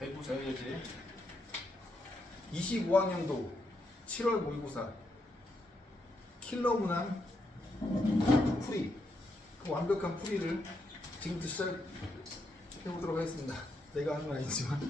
대구 자유예제 25학년도 7월 모의고사 킬러 문항 풀이, 그 완벽한 풀이를 지금부터 시작해보도록 하겠습니다. 내가 하는 건 아니지만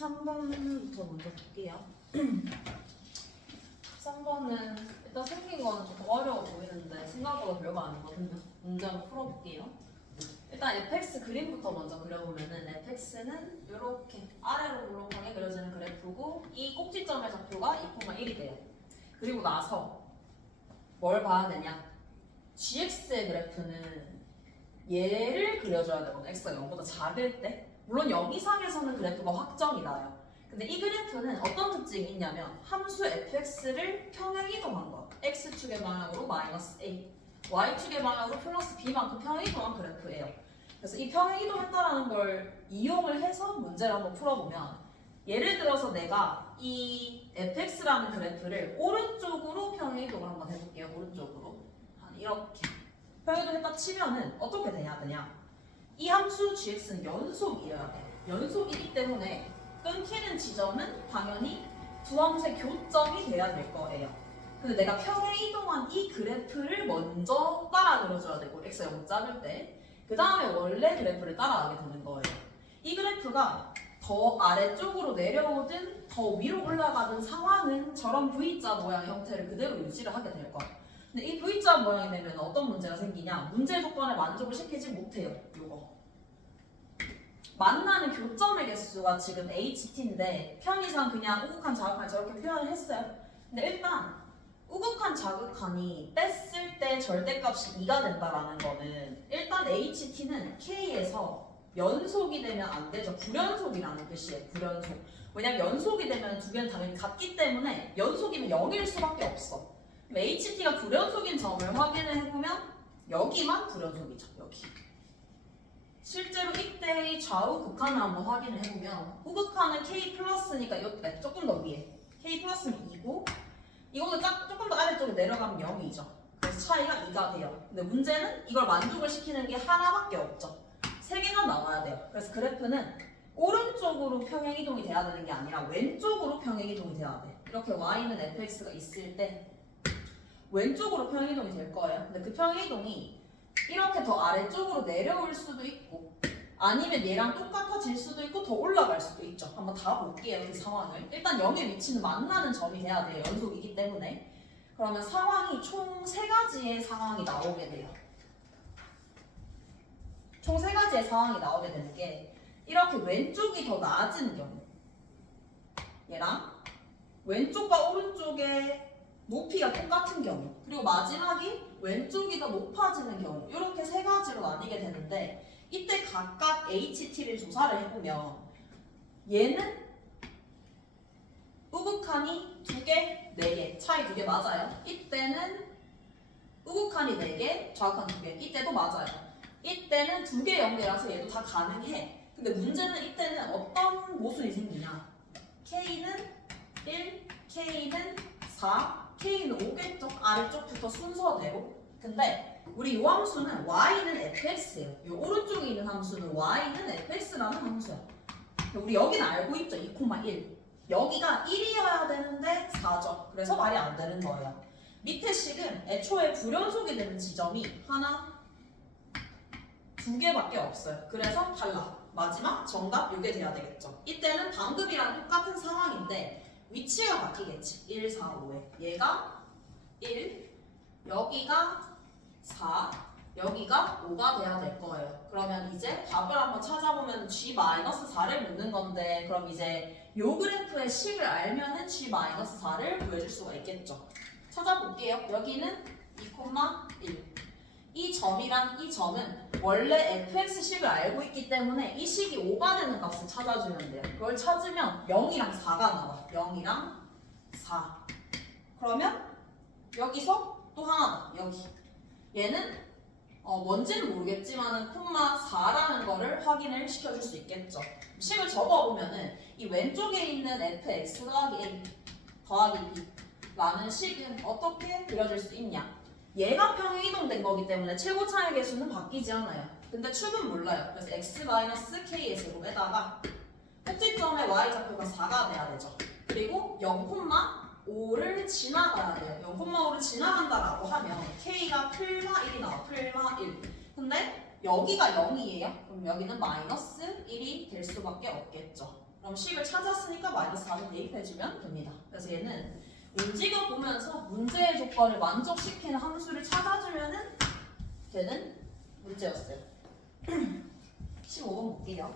(13번부터) 먼저 볼게요. 13번은 일단 생긴 거는 조금 어려워 보이는데 생각보다 별거 아니거든요. 문제 한번 풀어볼게요. 일단 fx 그림부터 먼저 그려보면은 fx는 이렇게 아래로 볼록하게 그려지는 그래프고 이 꼭지점의 좌표가 2,1이 돼요. 그리고 나서 뭘 봐야 되냐? gx의 그래프는 얘를 그려줘야 되거든요. x가 0보다 작을 때. 물론 여기상에서는 그래프가 확정이 나요. 근데 이 그래프는 어떤 특징이 있냐면 함수 fx를 평행이동한 거. x축의 방향으로 마이너스 a, y축의 방향으로 플러스 b만큼 평행이동한 그래프예요. 그래서 이 평행이동했다라는 걸 이용을 해서 문제를 한번 풀어보면 예를 들어서 내가 이 fx라는 그래프를 오른쪽으로 평행이동을 한번 해볼게요. 오른쪽으로. 이렇게 평행이동했다 치면은 어떻게 돼야 되냐? 이 함수 gx는 연속이어야 돼. 연속이기 때문에 끊기는 지점은 당연히 두 함수의 교점이 돼야 될 거예요. 근데 내가 평행이동한 이 그래프를 먼저 따라 그려줘야 되고 x가 0 작을 때 그 다음에 원래 그래프를 따라가게 되는 거예요. 이 그래프가 더 아래쪽으로 내려오든 더 위로 올라가는 상황은 저런 V자 모양의 형태를 그대로 유지를 하게 될 거예요. 근데 이 V자 모양이 되면 어떤 문제가 생기냐? 문제 조건에 만족을 시키지 못해요. 요거. 만나는 교점의 개수가 지금 HT인데 편의상 그냥 우극한 자극한 저렇게 표현을 했어요. 근데 일단 우극한 자극한이 뺐을 때 절대값이 2가 된다라는 거는 일단 HT는 K에서 연속이 되면 안 되죠. 불연속이라는 뜻이에요. 불연속. 왜냐면 연속이 되면 두 개는 당연히 같기 때문에 연속이면 0일 수밖에 없어. 그럼 HT가 불연속인 점을 확인을 해보면 여기만 불연속이죠. 여기. 실제로 이때의 좌우 극한을 한번 확인을 해보면 우극한은 K 플러스니까 이때 조금 더 위에 K 플러스는 2고 이거는 조금 더 아래쪽으로 내려가면 0이죠. 그래서 차이가 2가 돼요. 근데 문제는 이걸 만족을 시키는 게 하나밖에 없죠. 3개가 나와야 돼요. 그래서 그래프는 오른쪽으로 평행이동이 돼야 되는 게 아니라 왼쪽으로 평행이동이 돼야 돼. 이렇게 y는 fx가 있을 때 왼쪽으로 평행이동이 될 거예요. 근데 그 평행이동이 이렇게 더 아래쪽으로 내려올 수도 있고 아니면 얘랑 똑같아질 수도 있고 더 올라갈 수도 있죠. 한번 다 볼게요. 그 상황을. 일단 0의 위치는 만나는 점이 돼야 돼요. 연속이기 때문에. 그러면 상황이 총 3가지의 상황이 나오게 돼요. 총 3가지의 상황이 나오게 되는 게 이렇게 왼쪽이 더 낮은 경우 얘랑 왼쪽과 오른쪽의 높이가 똑같은 경우 그리고 마지막이 왼쪽이 더 높아지는 경우 이렇게 3가지로 나뉘게 되는데 이때 각각 HT를 조사를 해보면 얘는 우극한이 2개, 4개 차이 2개 맞아요. 이때는 우극한이 4개, 좌극한 2개 이때도 맞아요. 이때는 2개 연계라서 얘도 다 가능해. 근데 문제는 이때는 어떤 모순이 생기냐 K는 1, K는 4, K는 5겠죠? 아래쪽부터 순서대로. 근데 우리 이 함수는 y는 fx예요. 이 오른쪽에 있는 함수는 y는 fx라는 함수야. 우리 여기는 알고 있죠? 2,1. 여기가 1이어야 되는데 4죠. 그래서 말이 안 되는 거예요. 밑에 식은 애초에 불연속이 되는 지점이 하나, 두 개밖에 없어요. 그래서 달라. 마지막 정답 요게 돼야 되겠죠. 이때는 방금이랑 똑같은 상황인데 위치가 바뀌겠지. 1, 4, 5에 얘가 1, 여기가 4, 여기가 5가 돼야 될 거예요. 그러면 이제 답을 한번 찾아보면 G-4를 묻는 건데 그럼 이제 요 그래프의 식을 알면은 G-4를 구해줄 수가 있겠죠. 찾아볼게요. 여기는 2,1. 이 점이랑 이 점은 원래 fx식을 알고 있기 때문에 이 식이 5가 되는 값을 찾아주면 돼요. 그걸 찾으면 0이랑 4가 나와. 0이랑 4. 그러면 여기서 또 하나 더. 여기. 얘는 뭔지는 모르겠지만은 콤마 4라는 거를 확인을 시켜줄 수 있겠죠. 식을 적어보면은 이 왼쪽에 있는 fx 더하기 a 더하기 b 라는 식은 어떻게 그려질 수 있냐? 얘가 평행 이동된 거기 때문에 최고차의 개수는 바뀌지 않아요. 근데 축은 몰라요. 그래서 x-k의 제곱에다가 꼭지점의 y좌표가 4가 돼야 되죠. 그리고 0,5를 지나가야 돼요. 0,5를 지나간다라고 하면 k가 풀마 1이 나와. 풀마 1. 근데 여기가 0이에요. 그럼 여기는 마이너스 1이 될 수밖에 없겠죠. 그럼 식을 찾았으니까 마이너스 4를 대입해주면 됩니다. 그래서 얘는 움직여 보면서 문제의 조건을 만족시키는 함수를 찾아주면 되는 문제였어요. 15번 볼게요.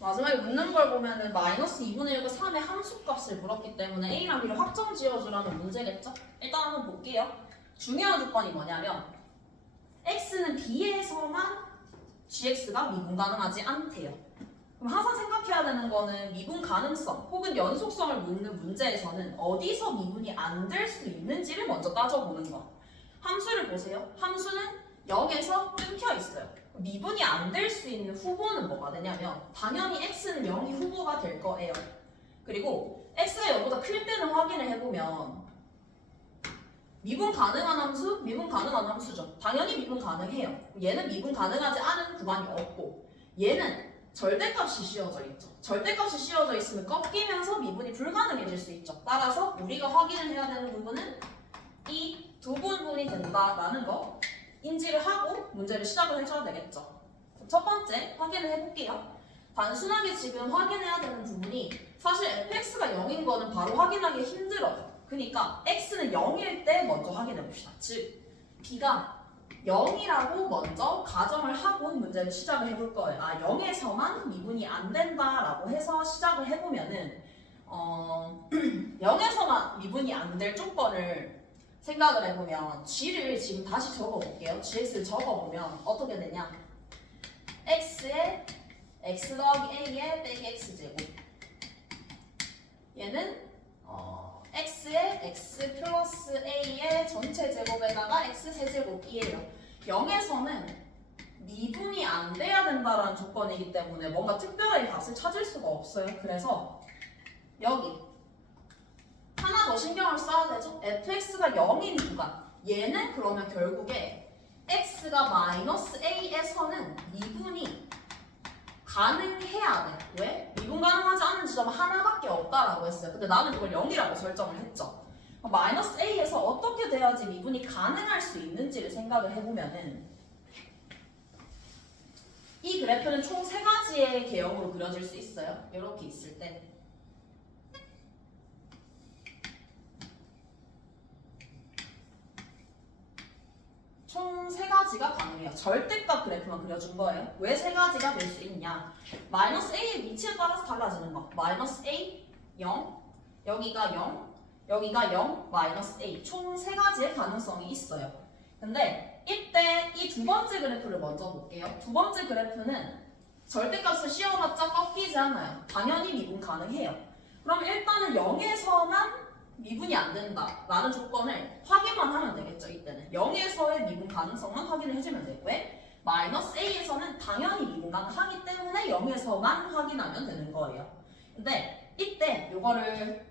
마지막에 묻는 걸 보면은 마이너스 2분의 1과 3의 함수값을 물었기 때문에 A랑 B를 확정 지어주라는 문제겠죠? 일단 한번 볼게요. 중요한 조건이 뭐냐면 X는 B에서만 GX가 미분 가능하지 않대요. 그럼 항상 생각해야 되는 거는 미분 가능성 혹은 연속성을 묻는 문제에서는 어디서 미분이 안 될 수 있는지를 먼저 따져보는 거. 함수를 보세요. 함수는 0에서 끊겨 있어요. 미분이 안 될 수 있는 후보는 뭐가 되냐면 당연히 x는 0이 후보가 될 거예요. 그리고 x가 0보다 클 때는 확인을 해보면 미분 가능한 함수, 미분 가능한 함수죠. 당연히 미분 가능해요. 얘는 미분 가능하지 않은 구간이 없고 얘는 절대값이 씌워져 있죠. 절대값이 씌워져 있으면 꺾이면서 미분이 불가능해질 수 있죠. 따라서 우리가 확인을 해야 되는 부분은 이 두 부분이 된다라는 거 인지를 하고 문제를 시작을 해줘야 되겠죠. 첫 번째 확인을 해볼게요. 단순하게 지금 확인해야 되는 부분이 사실 fx가 0인 거는 바로 확인하기 힘들어요. 그러니까 x는 0일 때 먼저 확인해 봅시다. 즉 b가 0이라고 먼저 가정을 하고 문제를 시작을 해볼 거예요. 0에서만 미분이 안 된다라고 해서 시작을 해보면은 0에서만 미분이 안 될 조건을 생각을 해보면 g를 지금 다시 적어볼게요. gx를 적어보면 어떻게 되냐? x에 x 더하기 a에 빼기 x제곱 얘는 x에 x 플러스 a의 전체 제곱에다가 x 세제곱이에요. 0에서는 미분이 안 돼야 된다는 조건이기 때문에 뭔가 특별한 값을 찾을 수가 없어요. 그래서 여기 하나 더 신경을 써야 되죠. fx가 0인 구간 얘는 그러면 결국에 x가 마이너스 a에서는 미분이 가능해야 돼. 왜? 미분 가능하지 않은 지점은 하나밖에 없다라고 했어요. 근데 나는 그걸 0이라고 설정을 했죠. 마이너스 a에서 어떻게 돼야지 미분이 가능할 수 있는지를 생각을 해보면은 이 그래프는 총 3가지의 개형으로 그려질 수 있어요. 이렇게 있을 때 가지가 가능해요. 절대값 그래프만 그려준 거예요. 왜 세 가지가 될 수 있냐? 마이너스 a의 위치에 따라서 달라지는 거. 마이너스 a 0, 여기가 0, 여기가 0, 마이너스 a 총 세 가지의 가능성이 있어요. 근데 이때 이 두 번째 그래프를 먼저 볼게요. 두 번째 그래프는 절대값을 씌워봤자 꺾이지 않아요. 당연히 미분 가능해요. 그럼 일단은 0에서만 미분이 안 된다 라는 조건을 확인만 하면 되겠죠. 이때는 0에서의 미분 가능성만 확인을 해주면 되고, 왜? 마이너스 a에서는 당연히 미분 가능하기 때문에 0에서만 확인하면 되는 거예요. 근데 이때 요거를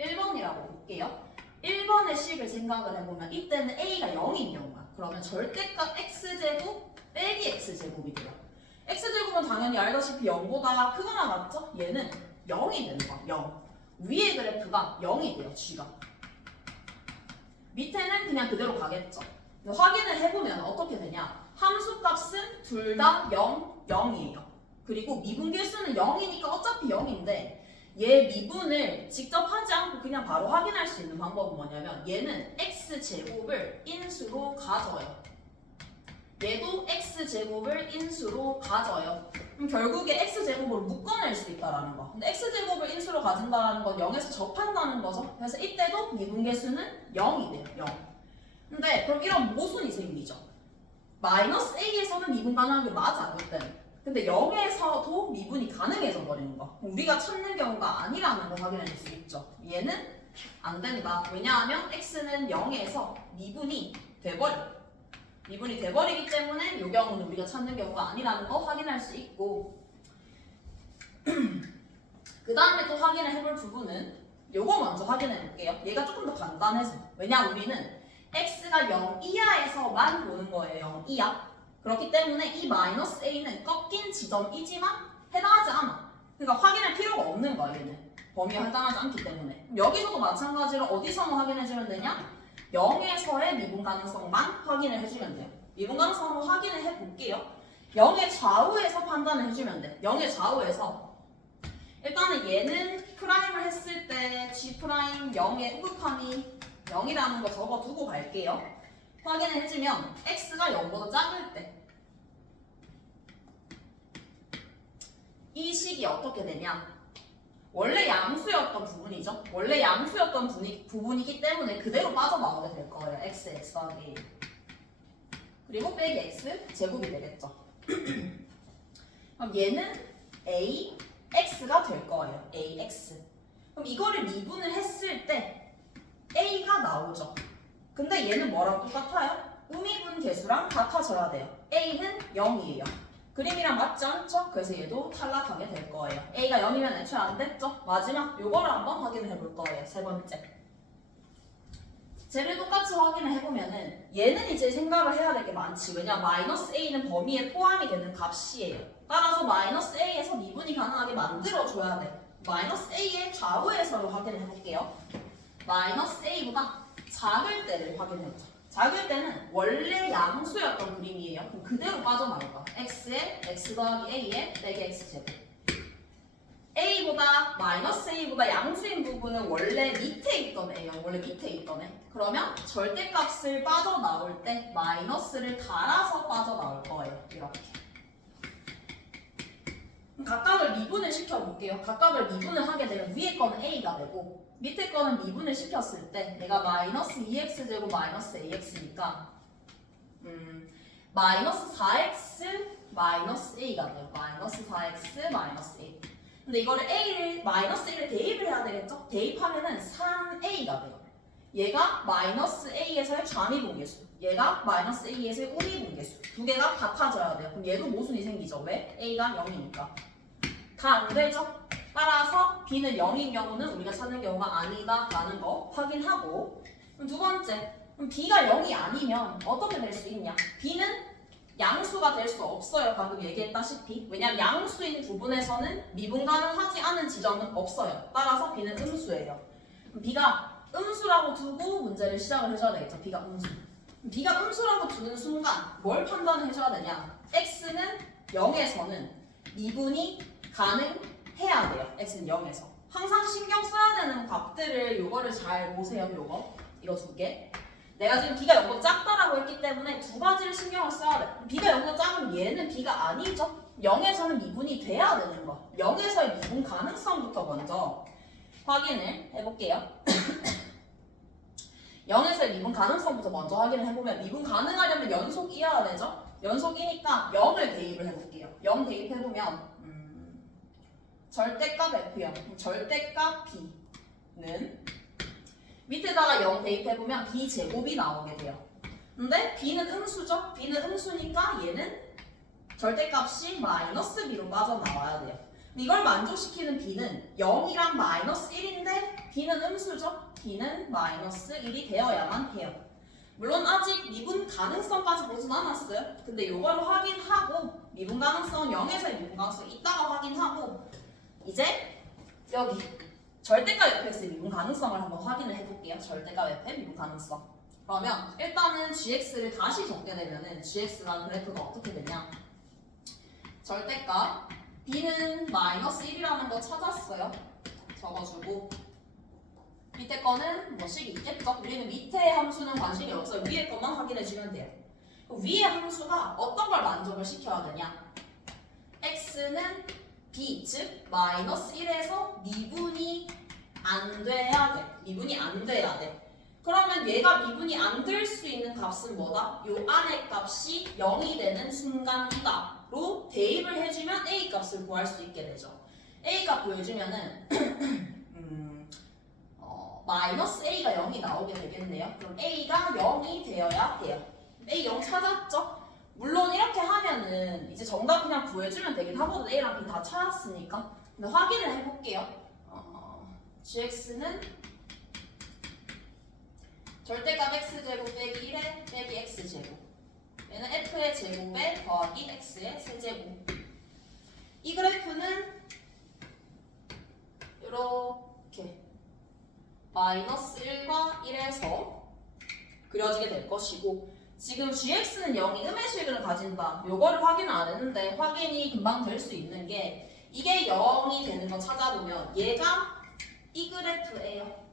1번이라고 볼게요. 1번의 식을 생각을 해보면 이때는 a가 0인 경우야. 그러면 절대값 x제곱 빼기 x제곱이 돼요. x제곱은 당연히 알다시피 0보다 크거나 같죠? 얘는 0이 되는 거야. 0. 위의 그래프가 0이 돼요. g가. 밑에는 그냥 그대로 가겠죠. 확인을 해보면 어떻게 되냐? 함수값은 둘 다 0, 0이에요. 그리고 미분계수는 0이니까 어차피 0인데 얘 미분을 직접 하지 않고 그냥 바로 확인할 수 있는 방법은 뭐냐면 얘는 x제곱을 인수로 가져요. 얘도 x제곱을 인수로 가져요. 그럼 결국에 x제곱으로 묶어낼 수 있다는 거. 근데 x제곱을 인수로 가진다는 건 0에서 접한다는 거죠. 그래서 이때도 미분계수는 0이 돼요. 0. 근데 그럼 이런 모순이 생기죠. 마이너스 a에서는 미분 가능한 게 맞아, 이때는. 근데 0에서도 미분이 가능해져 버리는 거. 우리가 찾는 경우가 아니라는 거 확인해 줄 수 있죠. 얘는 안 된다. 왜냐하면 x는 0에서 미분이 돼버려. 미분이 돼버리기 때문에 이 경우는 우리가 찾는 경우가 아니라는 거 확인할 수 있고, 그 다음에 또 확인을 해볼 부분은 요거 먼저 확인해 볼게요. 얘가 조금 더 간단해서. 왜냐 우리는 x가 0 이하에서만 보는 거예요. 0 이하. 그렇기 때문에 이 마이너스 a는 꺾인 지점이지만 해당하지 않아. 그러니까 확인할 필요가 없는 거야. 얘는 범위에 해당하지 않기 때문에. 여기서도 마찬가지로 어디서만 확인해주면 되냐? 0에서의 미분 가능성만 확인을 해주면 돼요. 미분 가능성 한번 확인을 해볼게요. 0의 좌우에서 판단을 해주면 돼. 0의 좌우에서 일단은 얘는 프라임을 했을 때 G 프라임 0의 우극함이 0이라는 거 적어두고 갈게요. 확인을 해주면 x가 0보다 작을 때 이 식이 어떻게 되냐? 원래 양수였던 부분이죠. 원래 양수였던 부분이기 때문에 그대로 빠져나오게 될 거예요. x, x 더하기 a. 그리고 빼기 x 제곱이 되겠죠. 그럼 얘는 a, x가 될 거예요. ax. 그럼 이거를 미분을 했을 때 a가 나오죠. 근데 얘는 뭐랑 똑같아요? 우미분 계수랑 같아져야 돼요. a는 0이에요. 그림이랑 맞지 않죠? 그래서 얘도 탈락하게 될 거예요. a가 0이면 애초에 안 됐죠? 마지막 요거를 한번 확인을 해볼 거예요. 세 번째. 쟤를 똑같이 확인을 해보면은 얘는 이제 생각을 해야 될 게 많지. 왜냐 마이너스 a는 범위에 포함이 되는 값이에요. 따라서 마이너스 a에서 미분이 가능하게 만들어줘야 돼. 마이너스 a의 좌우에서를 확인을 해볼게요. 마이너스 a보다 작을 때를 확인해보자. 작을 때는 원래 양수였던 그림이에요. 그럼 그대로 빠져나올 거야. x에 x 더하기 a에 빼기 x제곱. a보다 마이너스 a보다 양수인 부분은 원래 밑에 있던 애예요. 원래 밑에 있던 애. 그러면 절대값을 빠져나올 때 마이너스를 달아서 빠져나올 거예요. 이렇게. 각각을 미분을 시켜볼게요. 각각을 미분을 하게 되면 위에 거는 a가 되고 밑에 거는 미분을 시켰을 때 내가 마이너스 2x제곱 마이너스 ax니까 마이너스 4x 마이너스 a가 돼요. 마이너스 4x 마이너스 a. 근데 이거를 a를 마이너스 a를 대입을 해야 되겠죠? 대입하면은 3a가 돼요. 얘가 마이너스 a에서의 좌미분계수, 얘가 마이너스 a에서의 우미분계수. 두 개가 같아져야 돼요. 그럼 얘도 모순이 생기죠. 왜? a가 0이니까. 다 안 되죠? 따라서 b는 0인 경우는 우리가 찾는 경우가 아니다라는 거 확인하고, 그럼 두 번째, 그럼 b가 0이 아니면 어떻게 될 수 있냐? b는 양수가 될 수 없어요. 방금 얘기했다시피. 왜냐면 양수인 부분에서는 미분 가능하지 않은 지점은 없어요. 따라서 b는 음수예요. 그럼 b가 음수라고 두고 문제를 시작을 해줘야 되겠죠. b가 음수. b가 음수라고 두는 순간 뭘 판단해줘야 되냐? x는 0에서는 미분이 가능해야 돼요. x는 0에서. 항상 신경 써야 되는 값들을 요거를 잘 보세요. 이거 두 개. 내가 지금 b가 0보다 작다라고 했기 때문에 두 가지를 신경을 써야 돼. b가 0보다 작으면 얘는 b가 아니죠. 0에서는 미분이 돼야 되는 거. 0에서의 미분 가능성부터 먼저 확인을 해볼게요. 0에서의 미분 가능성부터 먼저 확인을 해보면 미분 가능하려면 연속이어야 되죠. 연속이니까 0을 대입을 해볼게요. 0 대입해보면 절대값 F0, 절대값 B는 밑에다가 0 대입해보면 B제곱이 나오게 돼요. 근데 B는 음수죠? B는 음수니까 얘는 절대값이 마이너스 B로 빠져나와야 돼요. 이걸 만족시키는 B는 0이랑 마이너스 1인데 B는 음수죠? B는 마이너스 1이 되어야만 해요. 물론 아직 미분 가능성까지 보진 않았어요. 근데 이걸 확인하고 미분 가능성 0에서의 미분 가능성 이따가 확인하고 이제 여기 절대값 fx의 미분 가능성을 한번 확인을 해볼게요. 절대값 f의 미분 가능성. 그러면 일단은 gx를 다시 적게 되면은 gx라는 그래프가 어떻게 되냐? 절대값 b는 마이너스 1이라는 거 찾았어요. 적어주고 밑에 거는 뭐식이 있겠죠? 우리는 밑에 함수는 관심이 없어요. 위에 것만 확인해주면 돼요. 위에 함수가 어떤 걸 만족을 시켜야 되냐? x는 b, 즉 마이너스 1에서 미분이 안 돼야 돼. 미분이 안 돼야 돼. 그러면 얘가 미분이 안 될 수 있는 값은 뭐다? 요 안의 값이 0이 되는 순간이다. 로 대입을 해주면 a 값을 구할 수 있게 되죠. a 값 구해주면은 마이너스 a가 0이 나오게 되겠네요. 그럼 a가 0이 되어야 해요. a 0 찾았죠? 물론 이렇게 하면은 이제 정답 그냥 구해주면 되긴 하거든. a랑 b 다 찾았으니까. 근데 확인을 해볼게요. gx는 절대값 x제곱 빼기 1에 빼기 x제곱. 얘는 f의 제곱에 더하기 x의 세제곱. 이 그래프는 이렇게 마이너스 1과 1에서 그려지게 될 것이고, 지금 gx는 0이 음의 실근을 가진다. 요거를 확인을 안 했는데 확인이 금방 될 수 있는 게, 이게 0이 되는 거 찾아보면 얘가 이 그래프예요.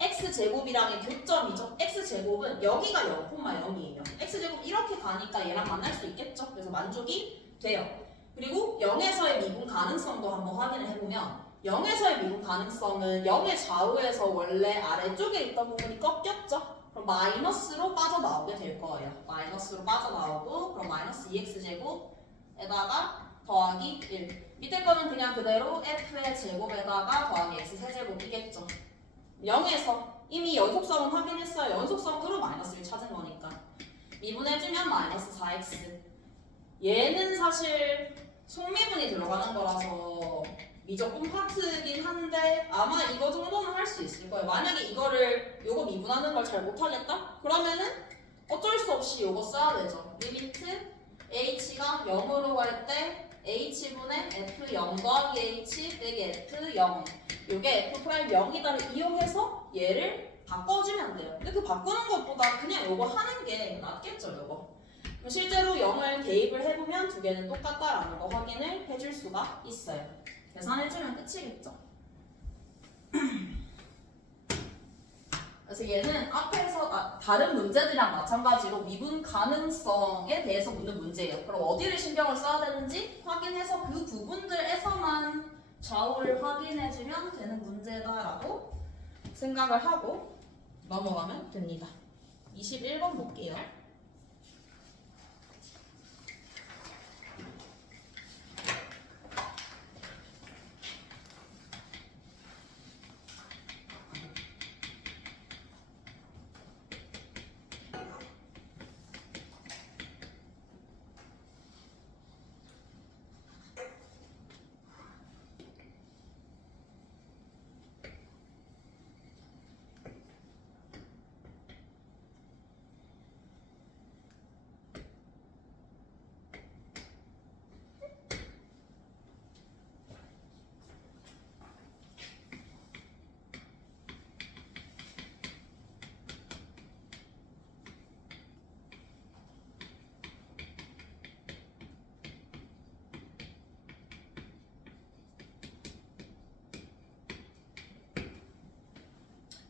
x제곱이랑의 교점이죠. x제곱은 여기가 0,0이에요. x제곱 이렇게 가니까 얘랑 만날 수 있겠죠. 그래서 만족이 돼요. 그리고 0에서의 미분 가능성도 한번 확인을 해보면 0에서의 미분 가능성은 0의 좌우에서 원래 아래쪽에 있던 부분이 꺾였죠. 그럼 마이너스로 빠져나오게 될 거예요. 마이너스로 빠져나오고, 그럼 마이너스 2x제곱에다가 더하기 1. 밑에 거는 그냥 그대로 f의 제곱에다가 더하기 x 세제곱이겠죠. 0에서 이미 연속성은 확인했어요. 연속성으로 마이너스 1 찾은 거니까. 미분해주면 마이너스 4x. 얘는 사실 속미분이 들어가는 거라서 미적분 파트긴 한데 아마 이거 정도는 할 수 있을 거예요. 만약에 이거를 요거 미분하는 걸 잘 못하겠다? 그러면은 어쩔 수 없이 요거 써야 되죠. 리미트 h가 0으로 갈 때 h분의 f0 더하기 h 빼기 f0. 요게 f'0이다를 이용해서 얘를 바꿔주면 돼요. 근데 그 바꾸는 것보다 그냥 요거 하는 게 낫겠죠, 요거. 실제로 0을 대입을 해보면 두 개는 똑같다라는 거 확인을 해줄 수가 있어요. 계산해주면 끝이겠죠. 그래서 얘는 앞에서 다른 문제들이랑 마찬가지로 미분 가능성에 대해서 묻는 문제예요. 그럼 어디를 신경을 써야 되는지 확인해서 그 부분들에서만 좌우를 확인해주면 되는 문제다라고 생각을 하고 넘어가면 됩니다. 21번 볼게요.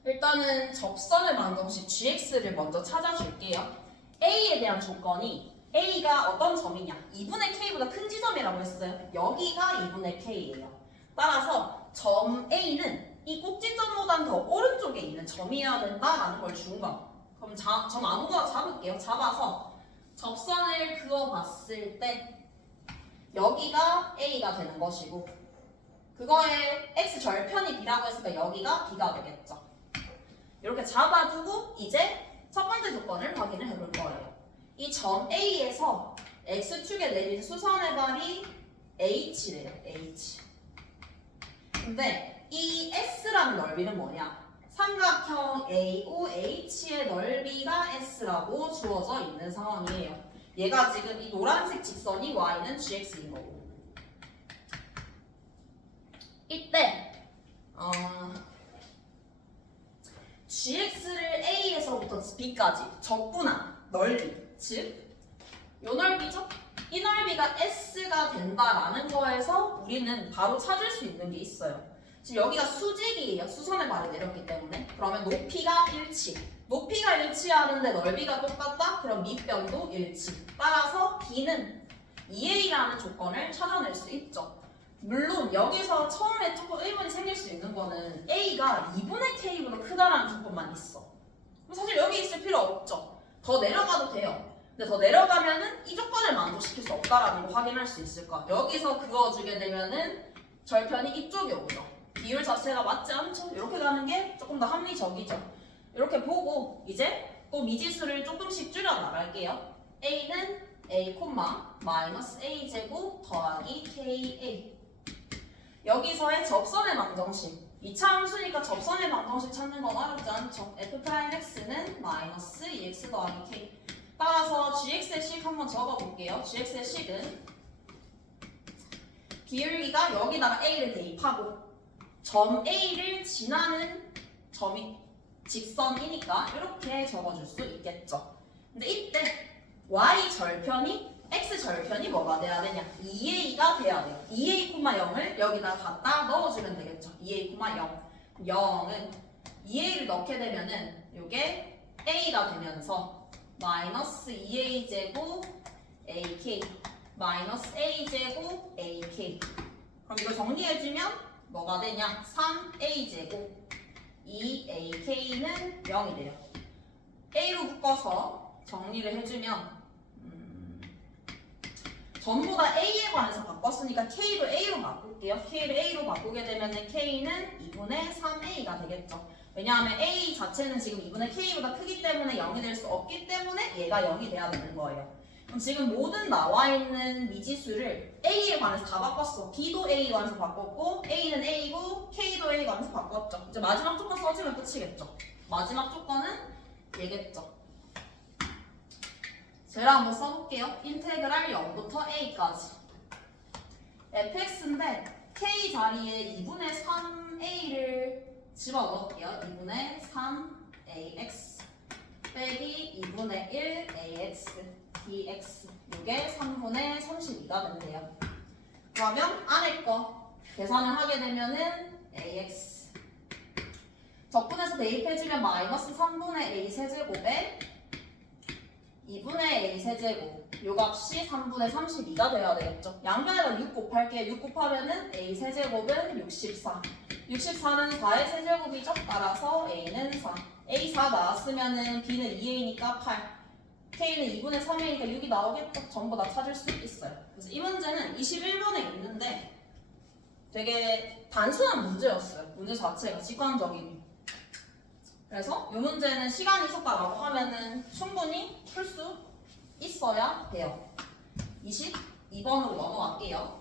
일단은 접선의 방정식 gx를 먼저 찾아줄게요. a에 대한 조건이 a가 어떤 점이냐? 2분의 k보다 큰 지점이라고 했어요. 여기가 2분의 k예요. 따라서 점 a는 이 꼭지점보단 더 오른쪽에 있는 점이어야 된다라는 걸 준 거야. 그럼 점 아무거나 잡을게요. 잡아서 접선을 그어봤을 때 여기가 a가 되는 것이고 그거의 x 절편이 b라고 했으니까 여기가 b가 되겠죠. 이렇게 잡아두고 이제 첫 번째 조건을 확인을 해볼 거예요. 이 점 A에서 X축에 내린 수선의 발이 H래요. H. 근데 이 S라는 넓이는 뭐냐? 삼각형 AOH의 넓이가 S라고 주어져 있는 상황이에요. 얘가 지금 이 노란색 직선이 Y는 GX인 거고. 이때 GX를 A에서부터 B까지 적분한 넓이, 즉 요 넓이죠? 이 넓이가 S가 된다라는 거에서 우리는 바로 찾을 수 있는 게 있어요. 지금 여기가 수직이에요. 수선의 발을 내렸기 때문에. 그러면 높이가 일치. 높이가 일치하는데 넓이가 똑같다? 그럼 밑변도 일치. 따라서 B는 2A라는 조건을 찾아낼 수 있죠. 물론 여기서 처음에 조금 의문이 생길 수 있는 거는 A가 2분의 K보다 크다라는 조건만 있어. 그럼 사실 여기 있을 필요 없죠. 더 내려가도 돼요. 근데 더 내려가면은 이 조건을 만족시킬 수 없다라는 걸 확인할 수 있을 거야. 여기서 그어주게 되면은 절편이 이쪽에 오죠. 비율 자체가 맞지 않죠? 이렇게 가는 게 조금 더 합리적이죠. 이렇게 보고 이제 또 미지수를 조금씩 줄여 나갈게요. A는 A, 마이너스 A 제곱 더하기 KA. 여기서의 접선의 방정식 2차 함수니까 접선의 방정식 찾는 건 어렵지 않죠. F'X는 마이너스 2X 더하기 K. 따라서 gx의 식 한번 적어볼게요. gx의 식은 기울기가 여기다가 a를 대입하고 점 a를 지나는 점이 직선이니까 이렇게 적어줄 수 있겠죠. 근데 이때 y 절편이 x 절편이 뭐가 돼야 되냐? 2a가 돼야 돼요. 2a, 0을 여기다 갖다 넣어주면 되겠죠. 2a, 0. 0은 2a를 넣게 되면은 이게 a가 되면서 마이너스 2a 제곱 ak 마이너스 a 제곱 ak. 그럼 이거 정리해주면 뭐가 되냐? 3a 제곱 2ak는 0이 돼요. a로 묶어서 정리를 해주면 전부 다 a에 관해서 바꿨으니까 k도 a로 바꿀게요. k를 a로 바꾸게 되면 k는 2분의 3a가 되겠죠. 왜냐하면 a 자체는 지금 2분의 k보다 크기 때문에 0이 될 수 없기 때문에 얘가 0이 돼야 되는 거예요. 그럼 지금 모든 나와 있는 미지수를 a에 관해서 다 바꿨어. b도 a에 관해서 바꿨고 a는 a고 k도 a에 관해서 바꿨죠. 이제 마지막 조건 써주면 끝이겠죠. 마지막 조건은 얘겠죠. 제가 한번 써볼게요. 인테그랄 0부터 a까지. fx인데 k 자리에 2분의 3a를 집어넣을게요. 2분의 3ax 빼기 2분의 1ax dx 이게 3분의 32가 된대요. 그러면 안에 거 계산을 하게 되면은 ax 적분해서 대입해주면 마이너스 3분의 a 세제곱에 2분의 a 세제곱 요 값이 3분의 32가 되어야 되겠죠. 양변에다 6 곱할게요. 6 곱하면은 a 세제곱은 64. 64는 4의 세제곱이죠. 따라서 a는 4. a 4 나왔으면은 b는 2a니까 8. k는 2분의 3a니까 6이 나오겠죠. 전부 다 찾을 수 있어요. 그래서 이 문제는 21번에 있는데 되게 단순한 문제였어요. 문제 자체가 직관적인. 그래서 이 문제는 시간이 있었다라고 하면은 충분히 풀 수 있어야 돼요. 22번으로 넘어갈게요.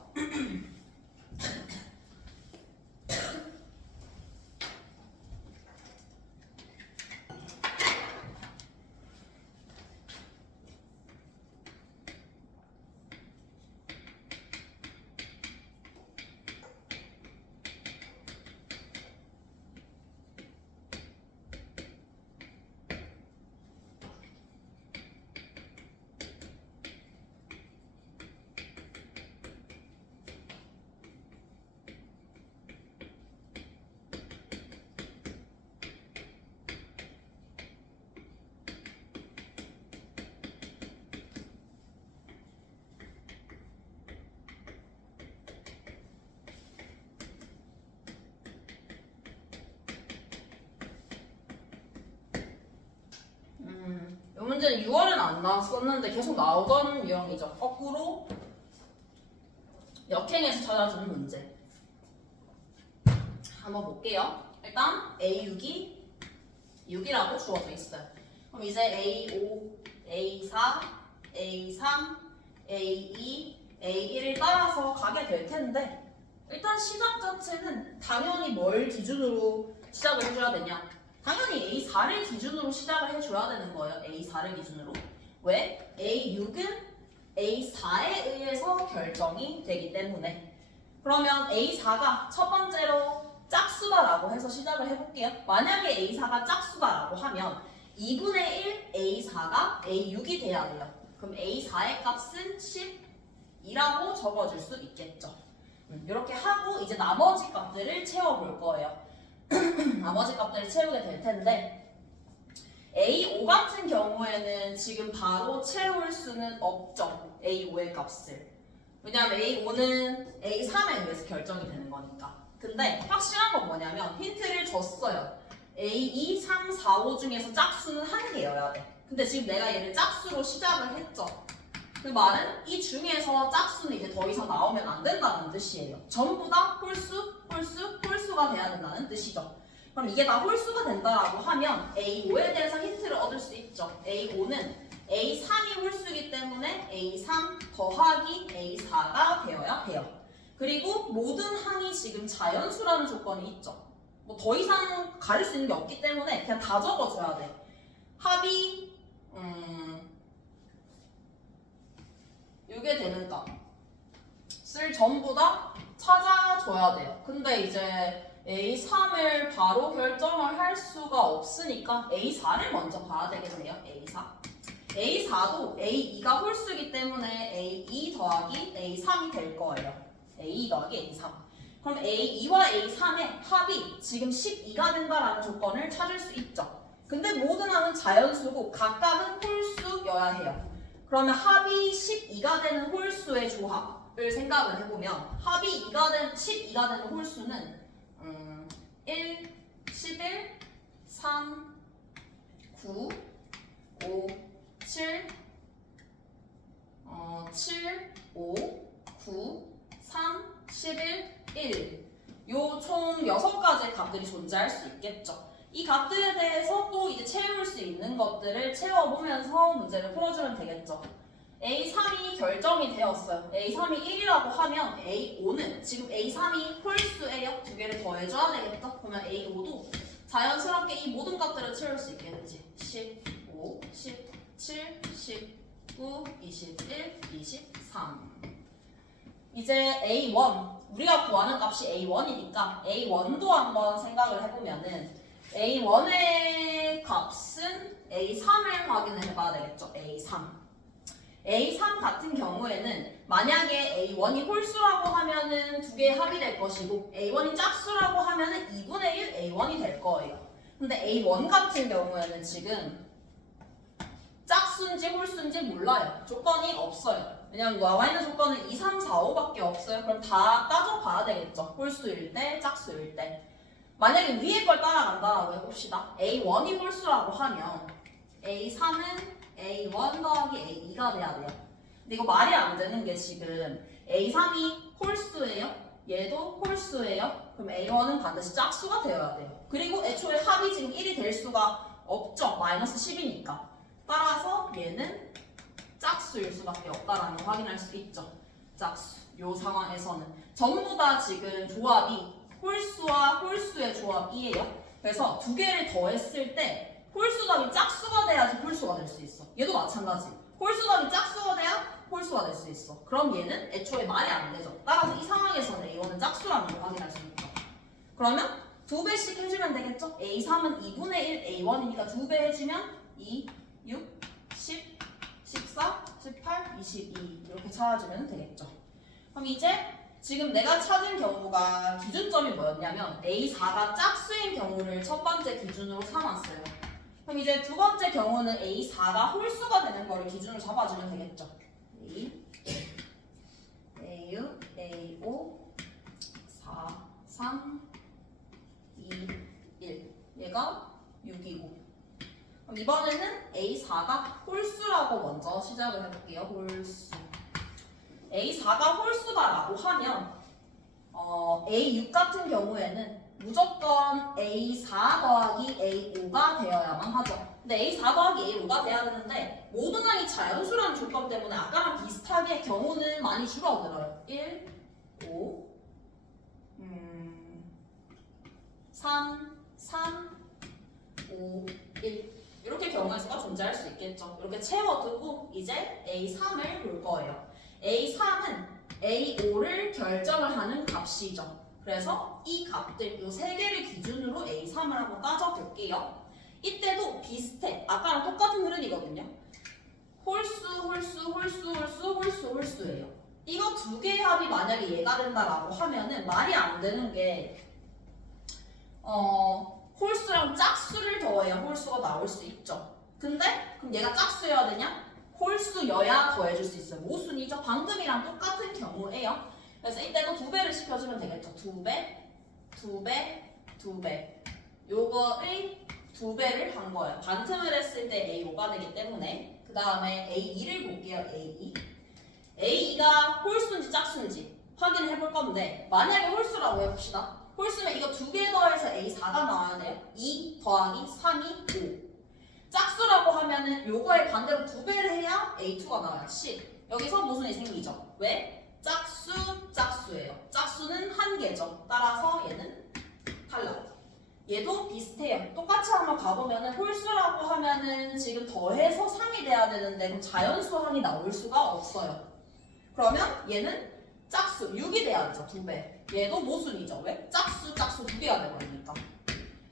문제는 6월은 안 나왔었는데 계속 나오던 유형이죠. 거꾸로 역행해서 찾아주는 문제. 한번 볼게요. 일단 A6이 6이라고 주어져 있어요. 그럼 이제 A5, A4, A3, A2, A1을 따라서 가게 될 텐데 일단 시작 자체는 당연히 뭘 기준으로 시작을 해줘야 되냐? 당연히 A4를 기준으로 시작을 해줘야 되는 거예요. A4를 기준으로. 왜? A6은 A4에 의해서 결정이 되기 때문에. 그러면 A4가 첫 번째로 짝수다라고 해서 시작을 해볼게요. 만약에 A4가 짝수다라고 하면 2분의 1 A4가 A6이 돼야 돼요. 그럼 A4의 값은 10이라고 적어줄 수 있겠죠. 이렇게 하고 이제 나머지 값들을 채워볼 거예요. 나머지 값들을 채우게 될 텐데 A5 같은 경우에는 지금 바로 채울 수는 없죠. A5의 값을. 왜냐하면 A5는 A3에 의해서 결정이 되는 거니까. 근데 확실한 건 뭐냐면 힌트를 줬어요. A2, 3, 4, 5 중에서 짝수는 한 개여야 돼. 근데 지금 내가 얘를 짝수로 시작을 했죠. 그 말은 이 중에서 짝수는 이제 더 이상 나오면 안 된다는 뜻이에요. 전부 다 홀수, 홀수, 홀수가 돼야 된다는 뜻이죠. 그럼 이게 다 홀수가 된다라고 하면 A5에 대해서 힌트를 얻을 수 있죠. A5는 A3이 홀수이기 때문에 A3 더하기 A4가 되어야 해요. 그리고 모든 항이 지금 자연수라는 조건이 있죠. 뭐 더 이상 가릴 수 있는 게 없기 때문에 그냥 다 적어줘야 돼. 합이 이게 되는 값을 전부 다 찾아줘야 돼요. 근데 이제 A3을 바로 결정을 할 수가 없으니까 A4를 먼저 봐야 되겠네요. A4. A4도 A2가 홀수이기 때문에 A2 더하기 A3이 될 거예요. A2 더하기 A3. 그럼 A2와 A3의 합이 지금 12가 된다라는 조건을 찾을 수 있죠. 근데 모든 항은 자연수고 각각은 홀수여야 해요. 그러면 합이 12가 되는 홀수의 조합을 생각을 해보면 합이 12가 되는 홀수는 1, 11, 3, 9, 5, 7, 7, 5, 9, 3, 11, 1 요 총 6가지의 값들이 존재할 수 있겠죠. 이 값들에 대해서 또 이제 채울 수 있는 것들을 채워보면서 문제를 풀어주면 되겠죠. A3이 결정이 되었어요. A3이 1이라고 하면 A5는 지금 A3이 홀수예요. 두 개를 더해줘야 되겠죠. 그러면 A5도 자연스럽게 이 모든 값들을 채울 수 있겠지. 15, 17, 19, 21, 23 이제 A1 우리가 구하는 값이 A1이니까 A1도 한번 생각을 해보면은 A1의 값은 A3을 확인을 해봐야 되겠죠. A3 같은 경우에는 만약에 A1이 홀수라고 하면은 두 개의 합이 될 것이고 A1이 짝수라고 하면은 2분의 1 A1이 될 거예요. 근데 A1 같은 경우에는 지금 짝수인지 홀수인지 몰라요. 조건이 없어요. 왜냐면 나와 있는 조건은 2, 3, 4, 5밖에 없어요. 그럼 다 따져봐야 되겠죠. 홀수일 때, 짝수일 때. 만약에 위에 걸 따라간다라고 해봅시다. A1이 홀수라고 하면 A3은 A1 더하기 A2가 돼야 돼요. 근데 이거 말이 안 되는 게 지금 A3이 홀수예요. 얘도 홀수예요. 그럼 A1은 반드시 짝수가 되어야 돼요. 그리고 애초에 합이 지금 1이 될 수가 없죠. 마이너스 10이니까. 따라서 얘는 짝수일 수밖에 없다라는 걸 확인할 수 있죠. 짝수. 이 상황에서는 전부 다 지금 조합이 홀수와 홀수의 조합이에요. 그래서 두 개를 더했을 때 홀수답이 짝수가 돼야지 홀수가 될 수 있어. 얘도 마찬가지. 홀수답이 짝수가 돼야 홀수가 될 수 있어. 그럼 얘는 애초에 말이 안 되죠. 따라서 이 상황에서는 A1은 짝수라는 걸 확인할 수 있죠. 그러면 두 배씩 해주면 되겠죠? A3은 2분의 1 A1이니까 두 배 해주면 2, 6, 10, 14, 18, 22 이렇게 찾아주면 되겠죠. 그럼 이제 지금 내가 찾은 경우가 기준점이 뭐였냐면 A4가 짝수인 경우를 첫 번째 기준으로 삼았어요. 그럼 이제 두 번째 경우는 A4가 홀수가 되는 거를 기준으로 잡아주면 되겠죠. A, A6, A5, 4, 3, 2, 1 얘가 6이고 그럼 이번에는 A4가 홀수라고 먼저 시작을 해볼게요. 홀수. A4가 홀수다라고 하면 A6 같은 경우에는 무조건 A4 더하기 A5가 되어야만 하죠. 근데 A4 더하기 A5가 돼야 되는데 모든 항이 자연수라는 조건 때문에 아까랑 비슷하게 경우는 많이 줄어들어요. 1, 5, 3, 5, 1 이렇게 경우의 수가 존재할 수 있겠죠. 이렇게 채워두고 이제 A3을 볼 거예요. A3은 A5를 결정을 하는 값이죠. 그래서 이 값들, 이 세 개를 기준으로 A3을 한번 따져볼게요. 이때도 비슷해. 아까랑 똑같은 흐름이거든요. 홀수예요. 이거 두 개의 합이 만약에 얘가 된다라고 하면은 말이 안 되는 게 홀수랑 짝수를 더해야 홀수가 나올 수 있죠. 근데 그럼 얘가 짝수여야 되냐? 홀수여야 더해줄 수 있어요. 모순이죠. 방금이랑 똑같은 경우에요. 그래서 이때도 2배를 시켜주면 되겠죠. 2배. 요거의 2배를 한 거예요. 반틈을 했을 때 A5가 되기 때문에. 그 다음에 A2를 볼게요. A2. A2가 홀수인지 짝수인지 확인을 해볼 건데 만약에 홀수라고 해봅시다. 홀수면 이거 2개 더해서 A4가 나와야 돼요. 2 더하기 3이 5. 짝수라고 하면은 요거의 반대로 2배를 해야 A2가 나와요. 10. 여기서 모순이 생기죠. 왜? 짝수예요. 짝수는 한 개죠. 따라서 얘는 탈락. 얘도 비슷해요. 똑같이 한번 가보면은 홀수라고 하면은 지금 더해서 3이 돼야 되는데 그럼 자연수항이 나올 수가 없어요. 그러면 얘는 짝수 6이 돼야 되죠. 2배. 얘도 모순이죠. 왜? 짝수 2개가 되버리니까.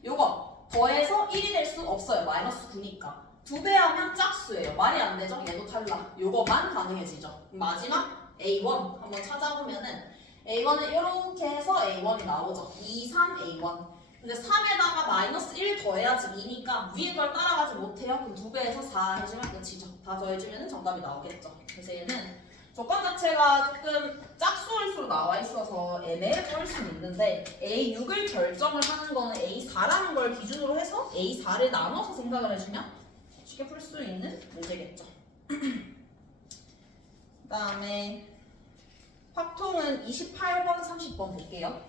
요거 더해서 1이 될 수 없어요. 마이너스 9니까. 2배 하면 짝수예요. 말이 안 되죠? 얘도 탈락. 요거만 가능해지죠. 마지막 A1 한번 찾아보면은 A1은 이렇게 해서 A1이 나오죠. 2, 3, A1. 근데 3에다가 마이너스 1 더해야지 2니까 위에 걸 따라가지 못해요. 그럼 2배에서 4 해주면 끝이죠. 다 더해주면 정답이 나오겠죠. 그래서 얘는 조건 자체가 조금 짝수홀수로 나와 있어서 애매해 보일 수는 있는데 A6을 결정을 하는 거는 A4라는 걸 기준으로 해서 A4를 나눠서 생각을 해주면 쉽게 풀 수 있는 문제겠죠. 그 다음에 확통은 28번, 30번 볼게요.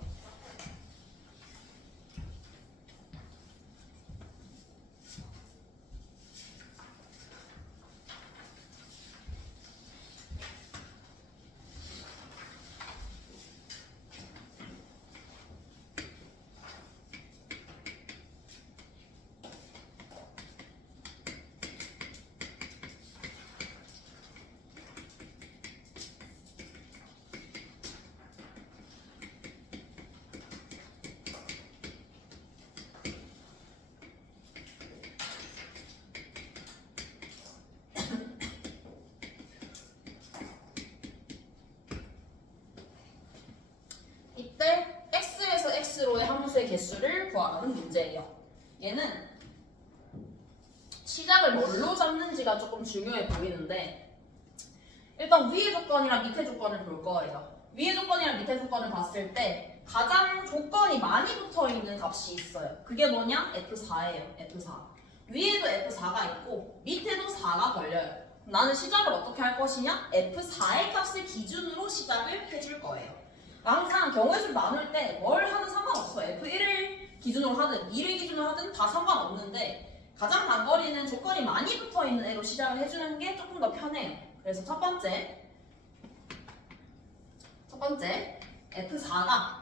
이때 x에서 x로의 함수의 개수를 구하라는 문제예요. 얘는 시작을 뭘로 잡는지가 조금 중요해 보이는데 일단 위의 조건이랑 밑의 조건을 볼 거예요. 위의 조건이랑 밑의 조건을 봤을 때 가장 조건이 많이 붙어있는 값이 있어요. 그게 뭐냐? F4예요. F4. 위에도 F4가 있고 밑에도 4가 걸려요. 나는 시작을 어떻게 할 것이냐? F4의 값을 기준으로 시작을 해줄 거예요. 항상 경우의 수를 나눌 때 뭘 하든 상관없어요. F1을 기준으로 하든 2를 기준으로 하든 다 상관없는데 가장 단거리는 조건이 많이 붙어있는 애로 시작을 해주는 게 조금 더 편해요. 그래서 첫 번째 F4가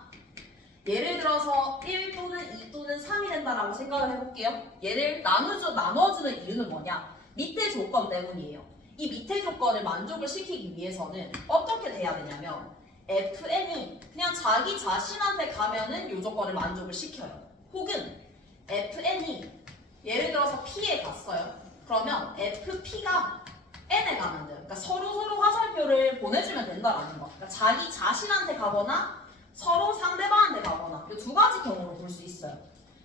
예를 들어서 1 또는 2 또는 3이 된다라고 생각을 해볼게요. 얘를 나눠주는 이유는 뭐냐? 밑에 조건 때문이에요. 이 밑에 조건을 만족을 시키기 위해서는 어떻게 돼야 되냐면 FN이 그냥 자기 자신한테 가면은 이 조건을 만족을 시켜요. 혹은 FN이 예를 들어서 P에 갔어요. 그러면 FP가 N에 가면 돼요. 그러니까 서로 화살표를 보내주면 된다라는 거. 그러니까 자기 자신한테 가거나 서로 상대방한테 가거나 이 두 가지 경우로 볼 수 있어요.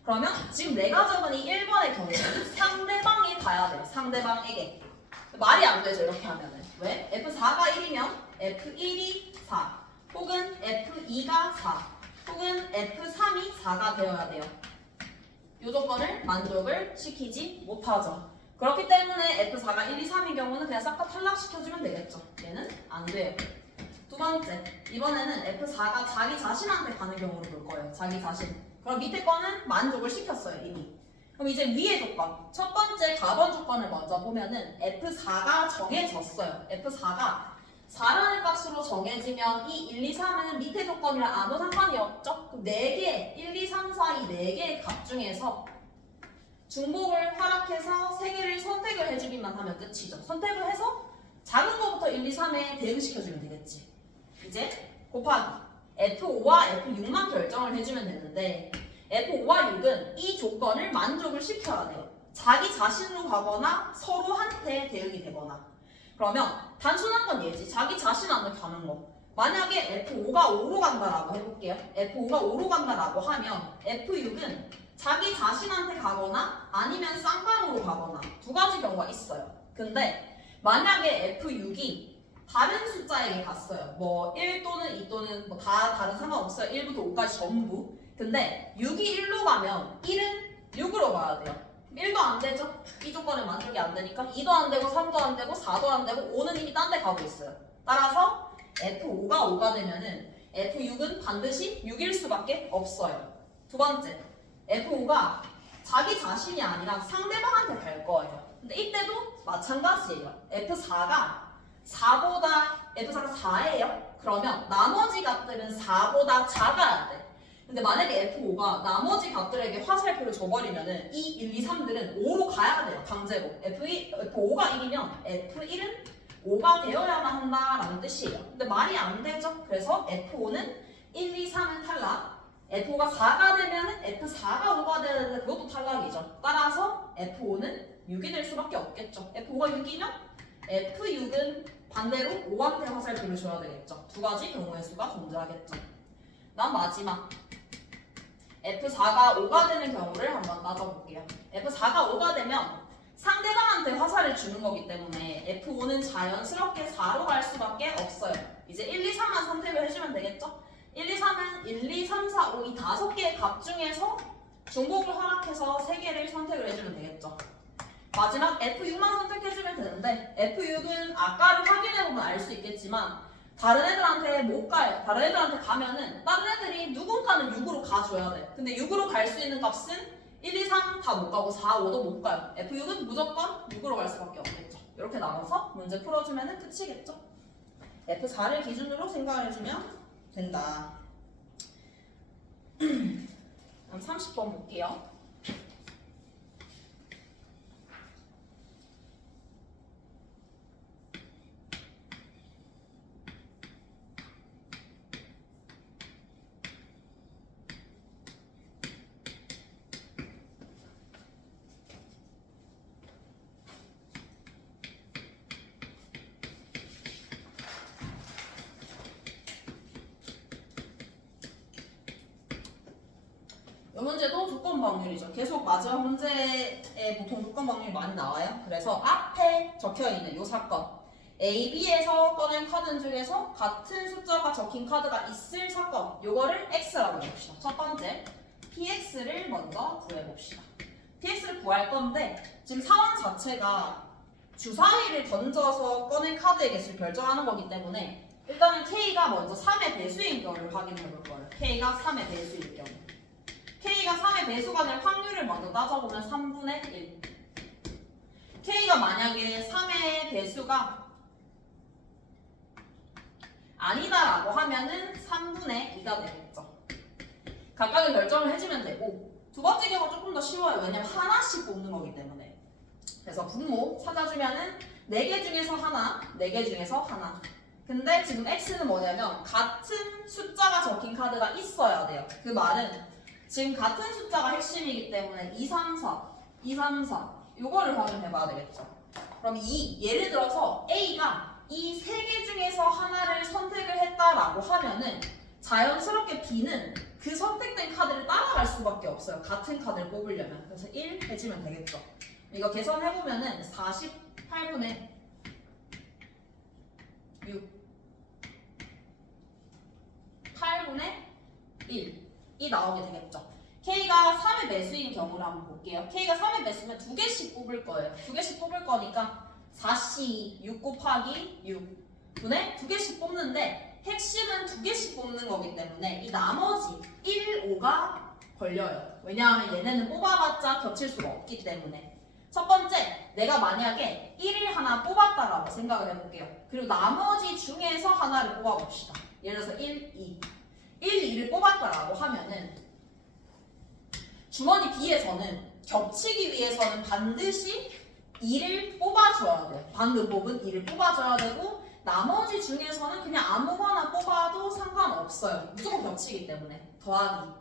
그러면 지금 내가 적은 이 1번의 경우는 상대방이 가야 돼요. 상대방에게. 말이 안 되죠. 이렇게 하면은. 왜? F4가 1이면 F1이 4 혹은 F2가 4 혹은 F3이 4가 되어야 돼요. 이 조건을 만족을 시키지 못하죠. 그렇기 때문에 F4가 1, 2, 3인 경우는 그냥 싹 다 탈락시켜주면 되겠죠. 얘는 안 돼요. 두 번째, 이번에는 F4가 자기 자신한테 가는 경우를 볼 거예요. 자기 자신. 그럼 밑에 거는 만족을 시켰어요, 이미. 그럼 이제 위의 조건, 첫 번째 가번 조건을 먼저 보면은 F4가 정해졌어요. F4가 4라는 값으로 정해지면 이 1, 2, 3은 밑에 조건이랑 아무 상관이 없죠? 그럼 4개, 1, 2, 3, 4, 이 4개의 값 중에서 중복을 허락해서 3개를 선택을 해주기만 하면 끝이죠. 선택을 해서 작은 거부터 1, 2, 3에 대응시켜주면 되겠지. 이제 곱하기 F5와 F6만 결정을 해주면 되는데 F5와 6은 이 조건을 만족을 시켜야 돼요. 자기 자신으로 가거나 서로한테 대응이 되거나. 그러면 단순한 건 얘지. 자기 자신한테 가는 거. 만약에 F5가 5로 간다라고 해볼게요. F5가 5로 간다라고 하면 F6은 자기 자신한테 가거나 아니면 쌍방으로 가거나 두 가지 경우가 있어요. 근데 만약에 F6이 다른 숫자에게 갔어요. 뭐 1 또는 2 또는 뭐 다 다른 상관없어요. 1부터 5까지 전부. 근데 6이 1로 가면 1은 6으로 가야 돼요. 1도 안 되죠? 이 조건을 만족이 안 되니까 2도 안 되고 3도 안 되고 4도 안 되고 5는 이미 딴 데 가고 있어요. 따라서 F5가 5가 되면은 F6은 반드시 6일 수밖에 없어요. 두 번째, F5가 자기 자신이 아니라 상대방한테 갈 거예요. 근데 이때도 마찬가지예요. F4가 4예요? 그러면 나머지 값들은 4보다 작아야 돼. 근데 만약에 F5가 나머지 값들에게 화살표를 줘버리면은 이 1, 2, 3들은 5로 가야 돼요. 강제로. F5가 1이면 F1은 5가 되어야만 한다라는 뜻이에요. 근데 말이 안 되죠. 그래서 F5는 1, 2, 3은 탈락. F5가 4가 되면은 F4가 5가 되야 되는데 그것도 탈락이죠. 따라서 F5는 6이 될 수밖에 없겠죠. F5가 6이면 F6은 반대로 5한테 화살표를 줘야 되겠죠. 두 가지 경우의 수가 존재하겠죠. 난 마지막 F4가 5가 되는 경우를 한번 따져볼게요. F4가 5가 되면 상대방한테 화살을 주는 거기 때문에 F5는 자연스럽게 4로 갈 수밖에 없어요. 이제 1, 2, 3만 선택을 해주면 되겠죠? 1, 2, 3은 1, 2, 3, 4, 5 이 5개의 값 중에서 중복을 허락해서 3개를 선택을 해주면 되겠죠. 마지막 F6만 선택해주면 되는데 F6은 아까를 확인해보면 알 수 있겠지만 다른 애들한테 못 가요. 다른 애들한테 가면은 다른 애들이 누군가는 6으로 가줘야 돼. 근데 6으로 갈 수 있는 값은 1, 2, 3 다 못 가고 4, 5도 못 가요. F6은 무조건 6으로 갈 수밖에 없겠죠. 이렇게 나눠서 문제 풀어주면 끝이겠죠. F4를 기준으로 생각을 해주면 된다. 그럼 30번 볼게요. 이 문제도 조건 방률이죠. 계속 마지막 문제에 보통 조건 방률이 많이 나와요. 그래서 앞에 적혀있는 이 사건 A, B에서 꺼낸 카드 중에서 같은 숫자가 적힌 카드가 있을 사건 요거를 X라고 해봅시다. 첫 번째 PX를 먼저 구해봅시다. PX를 구할 건데 지금 상황 자체가 주사위를 던져서 꺼낸 카드의 개수를 결정하는 거기 때문에 일단은 K가 먼저 3의 배수인 경우를 확인해 볼 거예요. K가 3의 배수일 경우 K가 3의 배수가 될 확률을 먼저 따져보면 3분의 1. K가 만약에 3의 배수가 아니다라고 하면은 3분의 2가 되겠죠. 각각의 결정을 해주면 되고 두 번째 경우가 조금 더 쉬워요. 왜냐면 하나씩 뽑는 거기 때문에. 그래서 분모 찾아주면은 4개 중에서 하나, 4개 중에서 하나. 근데 지금 X는 뭐냐면 같은 숫자가 적힌 카드가 있어야 돼요. 그 말은 지금 같은 숫자가 핵심이기 때문에 2, 3, 4, 2, 3, 4 이거를 확인해 봐야 되겠죠. 그럼 예를 들어서 A가 이 3개 중에서 하나를 선택을 했다라고 하면은 자연스럽게 B는 그 선택된 카드를 따라갈 수밖에 없어요. 같은 카드를 뽑으려면. 그래서 1 해주면 되겠죠. 이거 계산해보면은 48분의 6 8분의 1이 나오게 되겠죠. K가 3의 매수인 경우를 한번 볼게요. K가 3의 매수면 2개씩 뽑을 거예요. 2개씩 뽑을 거니까 4C 6 곱하기 6 분에 2개씩 뽑는데 핵심은 2개씩 뽑는 거기 때문에 이 나머지 1, 5가 걸려요. 왜냐하면 얘네는 뽑아봤자 겹칠 수가 없기 때문에. 첫 번째, 내가 만약에 1을 하나 뽑았다라고 생각을 해볼게요. 그리고 나머지 중에서 하나를 뽑아봅시다. 예를 들어서 1, 2. 1, 2를 뽑았다라고 하면은 주머니 B에서는 겹치기 위해서는 반드시 2를 뽑아줘야 돼요. 방금 뽑은 2를 뽑아줘야 되고 나머지 중에서는 그냥 아무거나 뽑아도 상관없어요. 무조건 겹치기 때문에. 더하기.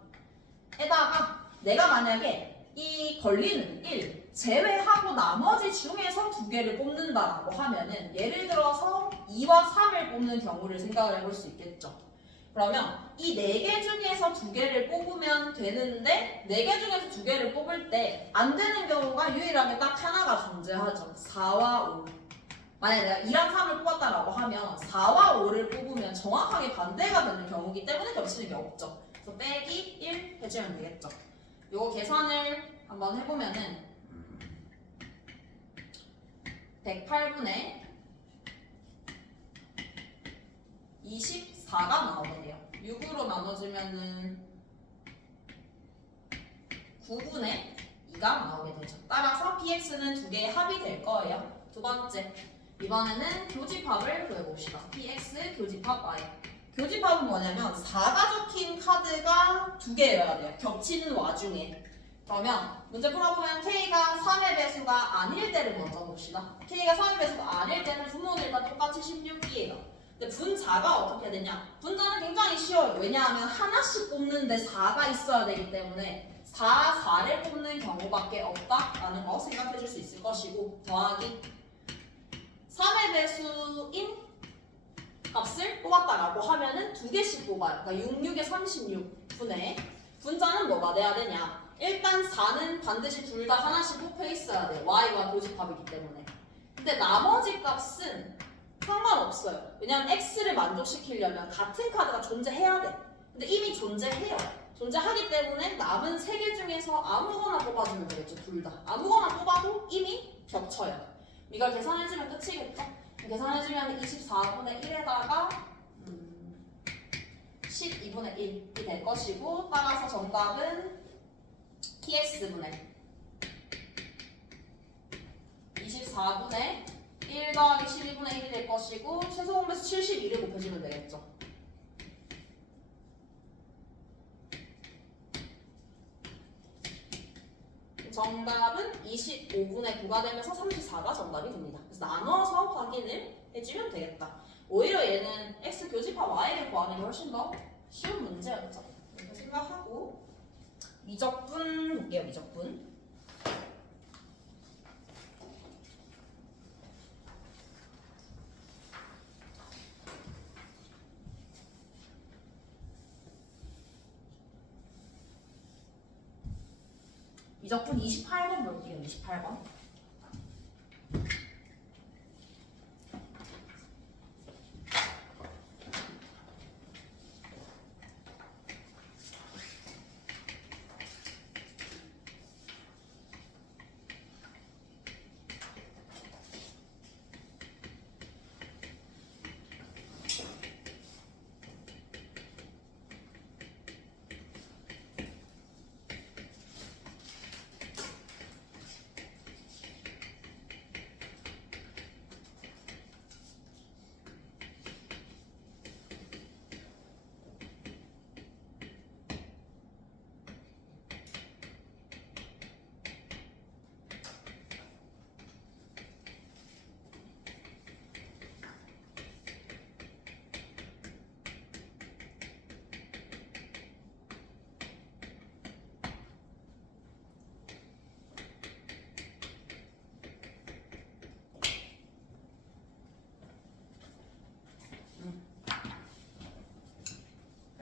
에다가 내가 만약에 이 걸리는 1 제외하고 나머지 중에서 2개를 뽑는다라고 하면은 예를 들어서 2와 3을 뽑는 경우를 생각을 해볼 수 있겠죠. 그러면 이 4개 중에서 2개를 뽑으면 되는데 4개 중에서 2개를 뽑을 때 안 되는 경우가 유일하게 딱 하나가 존재하죠. 4와 5. 만약에 내가 2랑 3을 뽑았다라고 하면 4와 5를 뽑으면 정확하게 반대가 되는 경우이기 때문에 겹치는 게 없죠. 그래서 빼기 1 해주면 되겠죠. 요거 계산을 한번 해보면은 108분의 24가 나오게 돼요. 6으로 나눠주면은 9분의 2가 나오게 되죠. 따라서 px는 2개의 합이 될 거예요. 두 번째, 이번에는 교집합을 구해봅시다. px 교집합 y. 교집합은 뭐냐면 4가 적힌 카드가 2개여야 돼요. 겹치는 와중에. 그러면 문제 풀어보면 K가 3의 배수가 아닐 때를 먼저 봅시다. K가 3의 배수가 아닐 때는 분모는 일단 똑같이 16이에요. 근데 분자가 어떻게 되냐? 분자는 굉장히 쉬워요. 왜냐하면 하나씩 뽑는데 4가 있어야 되기 때문에 4, 4를 뽑는 경우밖에 없다라는 거 생각해 줄 수 있을 것이고 더하기 3의 배수인 값을 뽑았다라고 하면은 2개씩 뽑아요. 그러니까 66에 36분의 분자는 뭐가 돼야 되냐? 일단 4는 반드시 둘 다 하나씩 뽑혀 있어야 돼요. y와 교집합이기 때문에. 근데 나머지 값은 상관없어요. 왜냐면 x를 만족시키려면 같은 카드가 존재해야 돼. 근데 이미 존재해요. 존재하기 때문에 남은 3개 중에서 아무거나 뽑아주면 되겠죠. 둘 다. 아무거나 뽑아도 이미 겹쳐요. 이걸 계산해주면 끝이겠죠? 계산해주면 24분의 1에다가 12분의 1이 될 것이고 따라서 정답은 px분의 24분의 1 더하기 12분의 1이 될 것이고 최소 공배수 72를 곱해주면 되겠죠. 정답은 25분의 9가 되면서 34가 정답이 됩니다. 그래서 나눠서 확인을 해주면 되겠다. 오히려 얘는 x 교집합 y를 구하는 게 훨씬 더 쉬운 문제였죠. 이렇게 생각하고 미적분 볼게요. 미적분. 미적분 28번 볼게요. 28번.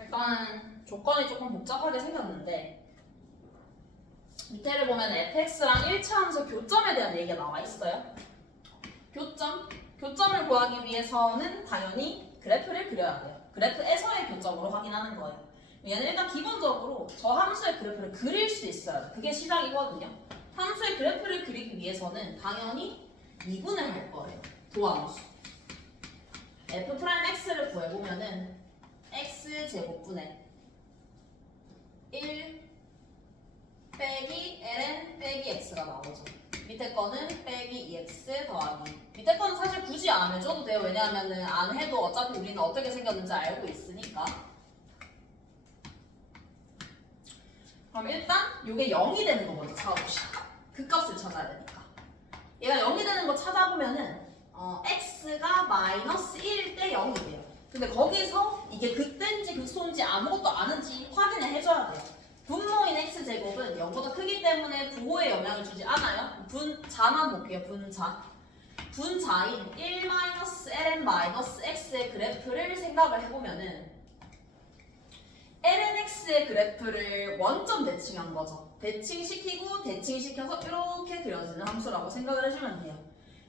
일단 조건이 조금 복잡하게 생겼는데 밑에를 보면 fx랑 1차함수 교점에 대한 얘기가 나와 있어요. 교점을 구하기 위해서는 당연히 그래프를 그려야 돼요. 그래프에서의 교점으로 확인하는 거예요. 얘는 일단 기본적으로 저 함수의 그래프를 그릴 수 있어요. 그게 시작이거든요. 함수의 그래프를 그리기 위해서는 당연히 미분을 할 거예요. 도함수. f'x를 구해보면은 x제곱분의 1 빼기 ln 빼기 x가 나오죠. 밑에 거는 빼기 2x 더하기. 밑에 거는 사실 굳이 안 해줘도 돼요. 왜냐하면은 안 해도 어차피 우리는 어떻게 생겼는지 알고 있으니까. 그럼 일단 이게 0이 되는 거 먼저 찾아봅시다. 그 값을 찾아야 되니까. 얘가 0이 되는 거 찾아보면은 x가 마이너스 1일 때 0이 돼요. 근데 거기서 이게 극대인지 극소인지 아무것도 아는지 확인을 해줘야 돼요. 분모인 x제곱은 0보다 크기 때문에 부호에 영향을 주지 않아요. 분자만 볼게요. 분자. 분자인 1-ln-x의 그래프를 생각을 해보면은 lnx의 그래프를 원점 대칭한 거죠. 대칭시키고 대칭시켜서 이렇게 그려지는 함수라고 생각을 해주면 돼요.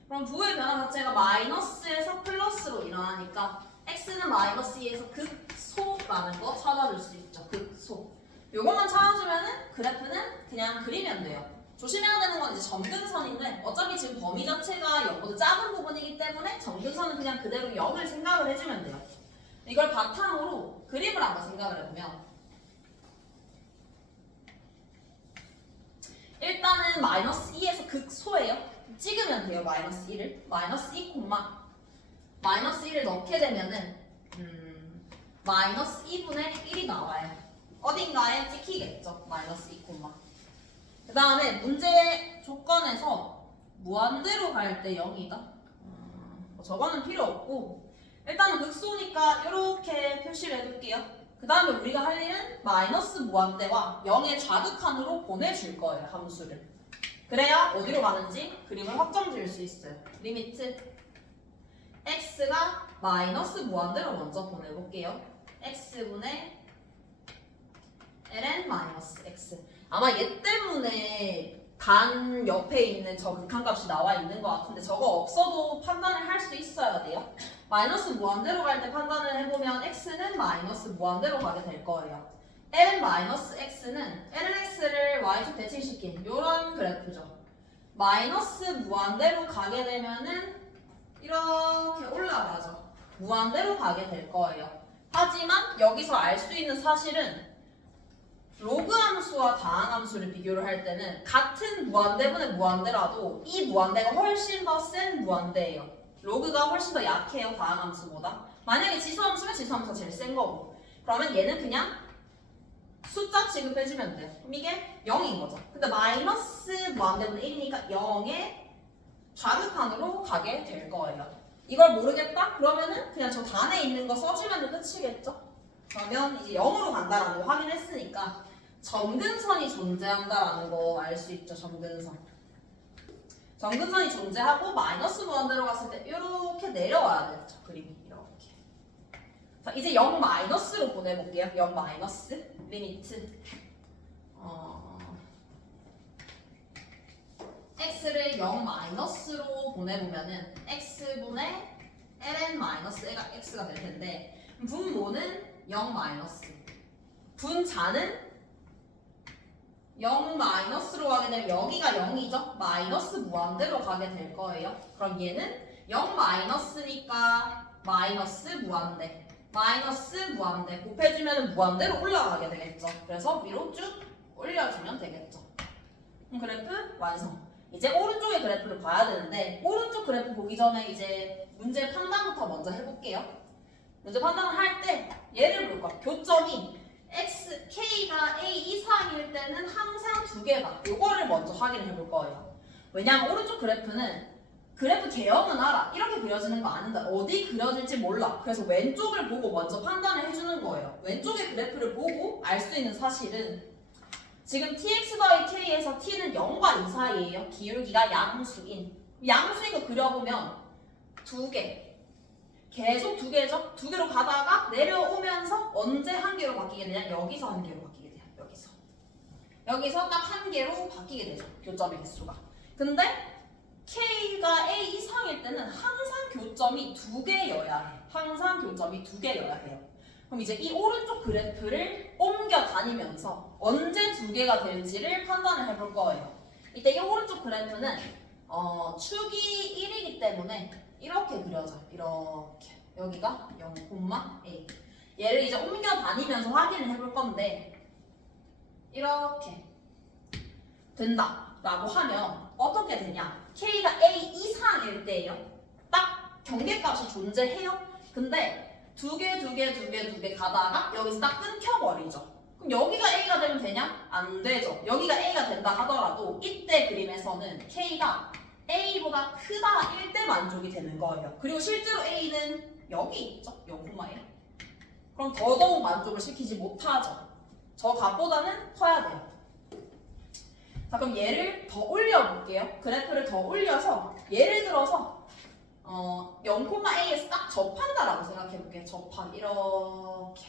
그럼 부호의 변화 자체가 마이너스에서 플러스로 일어나니까 x는 마이너스 2에서 극소라는 거 찾아줄 수 있죠. 극소. 요것만 찾아주면은 그래프는 그냥 그리면 돼요. 조심해야 되는 건 이제 점근선인데 어차피 지금 범위 자체가 0보다 작은 부분이기 때문에 점근선은 그냥 그대로 0을 생각을 해주면 돼요. 이걸 바탕으로 그림을 한번 생각을 해보면 일단은 마이너스 2에서 극소예요. 찍으면 돼요. 마이너스 1을. 마이너스 2, 마이너스 1을 넣게 되면은 마이너스 2분의 1이 나와요. 어딘가에 찍히겠죠. 마이너스 2, 그 다음에 문제 조건에서 무한대로 갈 때 0이다. 저거는 필요 없고 일단은 극소니까 이렇게 표시를 해둘게요. 그 다음에 우리가 할 일은 마이너스 무한대와 0의 좌극한으로 보내줄 거예요. 함수를. 그래야 어디로 가는지 그림을 확정 지을 수 있어요. 리미트 x가 마이너스 무한대로 먼저 보내볼게요. x분의 ln 마이너스 x. 아마 얘 때문에 단 옆에 있는 저 극한값이 나와 있는 것 같은데 저거 없어도 판단을 할 수 있어야 돼요. 마이너스 무한대로 갈 때 판단을 해보면 x는 마이너스 무한대로 가게 될 거예요. ln 마이너스 x는 ln x를 y축 대칭시킨 이런 그래프죠. 마이너스 무한대로 가게 되면은 이렇게 올라가죠. 무한대로 가게 될 거예요. 하지만 여기서 알 수 있는 사실은 로그 함수와 다항 함수를 비교를 할 때는 같은 무한대분의 무한대라도 이 무한대가 훨씬 더 센 무한대예요. 로그가 훨씬 더 약해요. 다항 함수보다. 만약에 지수 함수면 지수 함수가 제일 센 거고 그러면 얘는 그냥 숫자 취급해주면 돼요. 그럼 이게 0인 거죠. 근데 마이너스 무한대분의 1이니까 0의 좌극한으로 가게 될 거예요. 이걸 모르겠다? 그러면은 그냥 저 단에 있는 거 써주면 끝이겠죠? 그러면 이제 0으로 간다라는 거 확인했으니까 점근선이 존재한다라는 거 알 수 있죠. 점근선. 점근선이 존재하고 마이너스 무한대로 갔을 때 이렇게 내려와야 되죠. 그림이 이렇게. 자, 이제 0 마이너스로 보내볼게요. 0 마이너스 리미트 x를 0 마이너스로 보내보면은 x분의 ln 마이너스 x가 될 텐데 분모는 0 마이너스 분자는 0 마이너스로 가게 되면 여기가 0이죠? 마이너스 무한대로 가게 될 거예요. 그럼 얘는 0 마이너스니까 마이너스 무한대 마이너스 무한대 곱해주면 무한대로 올라가게 되겠죠. 그래서 위로 쭉 올려주면 되겠죠. 그래프 완성. 이제 오른쪽의 그래프를 봐야 되는데 오른쪽 그래프 보기 전에 이제 문제 판단부터 먼저 해볼게요. 문제 판단을 할 때 얘를 볼 거야. 교점이 x, k가 a 이상일 때는 항상 두 개다. 요거를 먼저 확인을 해볼 거예요. 왜냐하면 오른쪽 그래프는 그래프 개형은 알아. 이렇게 그려지는 거 아는데 어디 그려질지 몰라. 그래서 왼쪽을 보고 먼저 판단을 해주는 거예요. 왼쪽의 그래프를 보고 알 수 있는 사실은 지금 tx 더하기 k에서 t는 0과 2 사이예요. 기울기가 양수인. 양수인 거 그려보면 두 개. 계속 두 개죠? 두 개로 가다가 내려오면서 언제 한 개로 바뀌게 되냐? 여기서 한 개로 바뀌게 돼요. 여기서. 여기서 딱 한 개로 바뀌게 되죠. 교점의 개수가. 근데 K가 A 이상일 때는 항상 교점이 두 개여야 해. 항상 교점이 두 개여야 해요. 그럼 이제 이 오른쪽 그래프를 옮겨 다니면서 언제 두 개가 될지를 판단을 해볼 거예요. 이때 이 오른쪽 그래프는 축이 1이기 때문에 이렇게 그려져. 이렇게. 여기가 0,A. 얘를 이제 옮겨 다니면서 확인을 해볼 건데 이렇게 된다 라고 하면 어떻게 되냐? K가 A 이상일 때예요. 딱 경계값이 존재해요. 근데 두 개 가다가 여기서 딱 끊겨버리죠. 그럼 여기가 A가 되면 되냐? 안 되죠. 여기가 A가 된다 하더라도 이때 그림에서는 K가 A보다 크다일 때 만족이 되는 거예요. 그리고 실제로 A는 여기 있죠. 0,1. 그럼 더더욱 만족을 시키지 못하죠. 저 값보다는 커야 돼요. 자, 그럼 얘를 더 올려볼게요. 그래프를 더 올려서 예를 들어서 0,A에서 딱 접한다라고 생각해볼게요. 접한 이렇게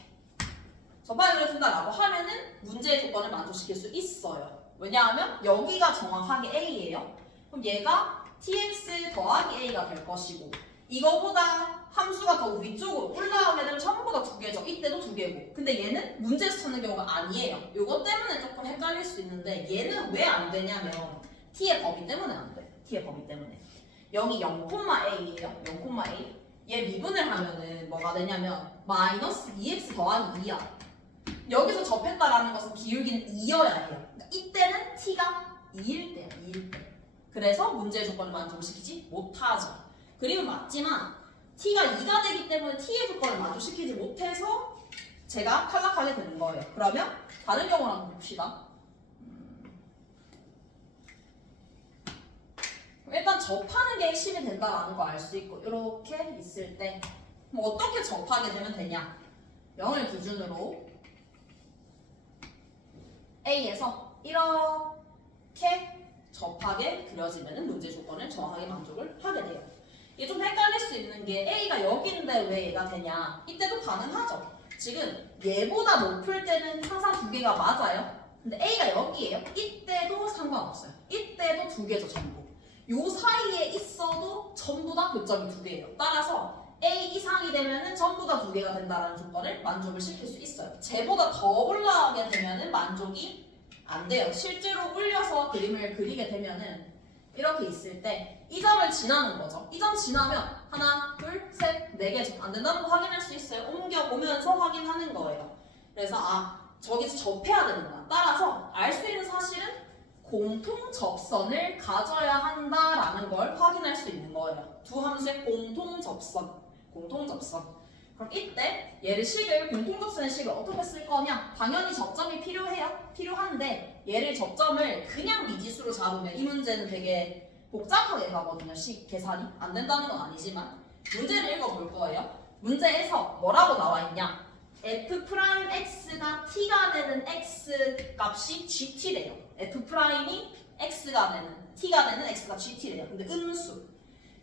접하기로 된다라고 하면은 문제의 조건을 만족시킬 수 있어요. 왜냐하면 여기가 정확하게 A예요. 그럼 얘가 tx 더하기 a가 될 것이고 이거보다 함수가 더 위쪽으로 올라가게 되면 전부 다 두 개죠. 이때도 두 개고. 근데 얘는 문제에서 찾는 경우가 아니에요. 이것 때문에 조금 헷갈릴 수 있는데 얘는 왜 안 되냐면 t의 범위 때문에 안 돼. t의 범위 때문에. 여기 0,a예요. 0,a. 얘 미분을 하면은 뭐가 되냐면 마이너스 2x 더하기 2야. 여기서 접했다라는 것은 기울기는 2여야 해요. 그러니까 이때는 t가 2일 때야. 2일 때. 그래서 문제의 조건을 만족시키지 못하죠. 그림은 맞지만 t가 2가 되기 때문에 t의 조건을 만족시키지 못해서 제가 탈락하게 되는 거예요. 그러면 다른 경우를 한번 봅시다. 일단 접하는 게 핵심이 된다라는 거 알 수 있고 이렇게 있을 때 뭐 어떻게 접하게 되면 되냐? 0을 기준으로 A에서 이렇게 접하게 그려지면 문제 조건을 정확하게 만족을 하게 돼요. 이게 좀 헷갈릴 수 있는 게 A가 여기인데 왜 얘가 되냐? 이때도 가능하죠. 지금 얘보다 높을 때는 항상 두 개가 맞아요. 근데 A가 여기예요. 이때도 상관없어요. 이때도 두 개죠, 전부. 요 사이에 있어도 전부 다 교점이 두 개예요. 따라서 A 이상이 되면은 전부 다 두 개가 된다는 조건을 만족을 시킬 수 있어요. 쟤보다 더 올라가게 되면은 만족이 안 돼요. 실제로 올려서 그림을 그리게 되면은 이렇게 있을 때 이 점을 지나는 거죠. 이 점 지나면 하나, 둘, 셋, 네 개죠. 안 된다는 거 확인할 수 있어요. 옮겨보면서 확인하는 거예요. 그래서 저기서 접해야 되는구나. 따라서 알 수 있는 사실은 공통 접선을 가져야 한다라는 걸 확인할 수 있는 거예요. 두 함수의 공통 접선. 그럼 이때 얘를 공통 접선의 식을 어떻게 쓸 거냐? 당연히 접점이 필요해요. 필요한데 얘를 접점을 그냥 미지수로 잡으면 이 문제는 되게 복잡하게 가거든요. 식 계산이 안 된다는 건 아니지만 문제를 읽어볼 거예요. 문제에서 뭐라고 나와 있냐? f'x가 t가 되는 x 값이 gt래요. f'이 x가 되는 t가 되는 x가 gt래요. 근데 음수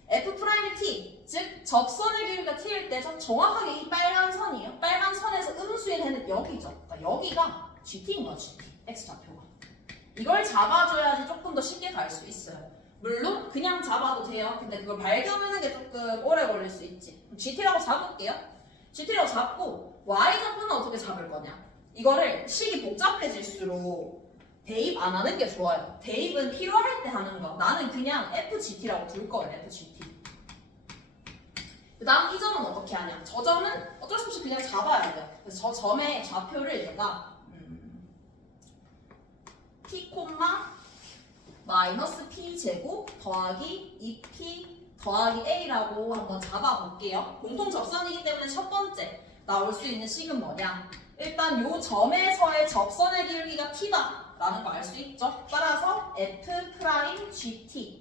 f'이 t, 즉 접선의 길이가 t일 때 정확하게 이 빨간 선이에요. 빨간 선에서 음수의 되는 여기죠. 그러니까 여기가 gt인 거야, gt. x 좌표가. 이걸 잡아줘야지 조금 더 쉽게 갈 수 있어요. 물론 그냥 잡아도 돼요. 근데 그걸 발견하는 게 조금 오래 걸릴 수 있지. gt라고 잡을게요. gt라고 잡고 y좌표는 어떻게 잡을 거냐? 이거를 식이 복잡해질수록 대입 안 하는 게 좋아요. 대입은 필요할 때 하는 거. 나는 그냥 fgt라고 둘 거예요. fgt. 그 다음 이 점은 어떻게 하냐? 저 점은 어쩔 수 없이 그냥 잡아야 돼요. 그래서 저 점의 좌표를 내가 t, 마이너스 p 제곱 더하기 2p 더하기 a라고 한번 잡아볼게요. 공통 접선이기 때문에 첫 번째 나올 수 있는 식은 뭐냐? 일단 요 점에서의 접선의 기울기가 t다 라는 거 알 수 있죠? 따라서 f'gt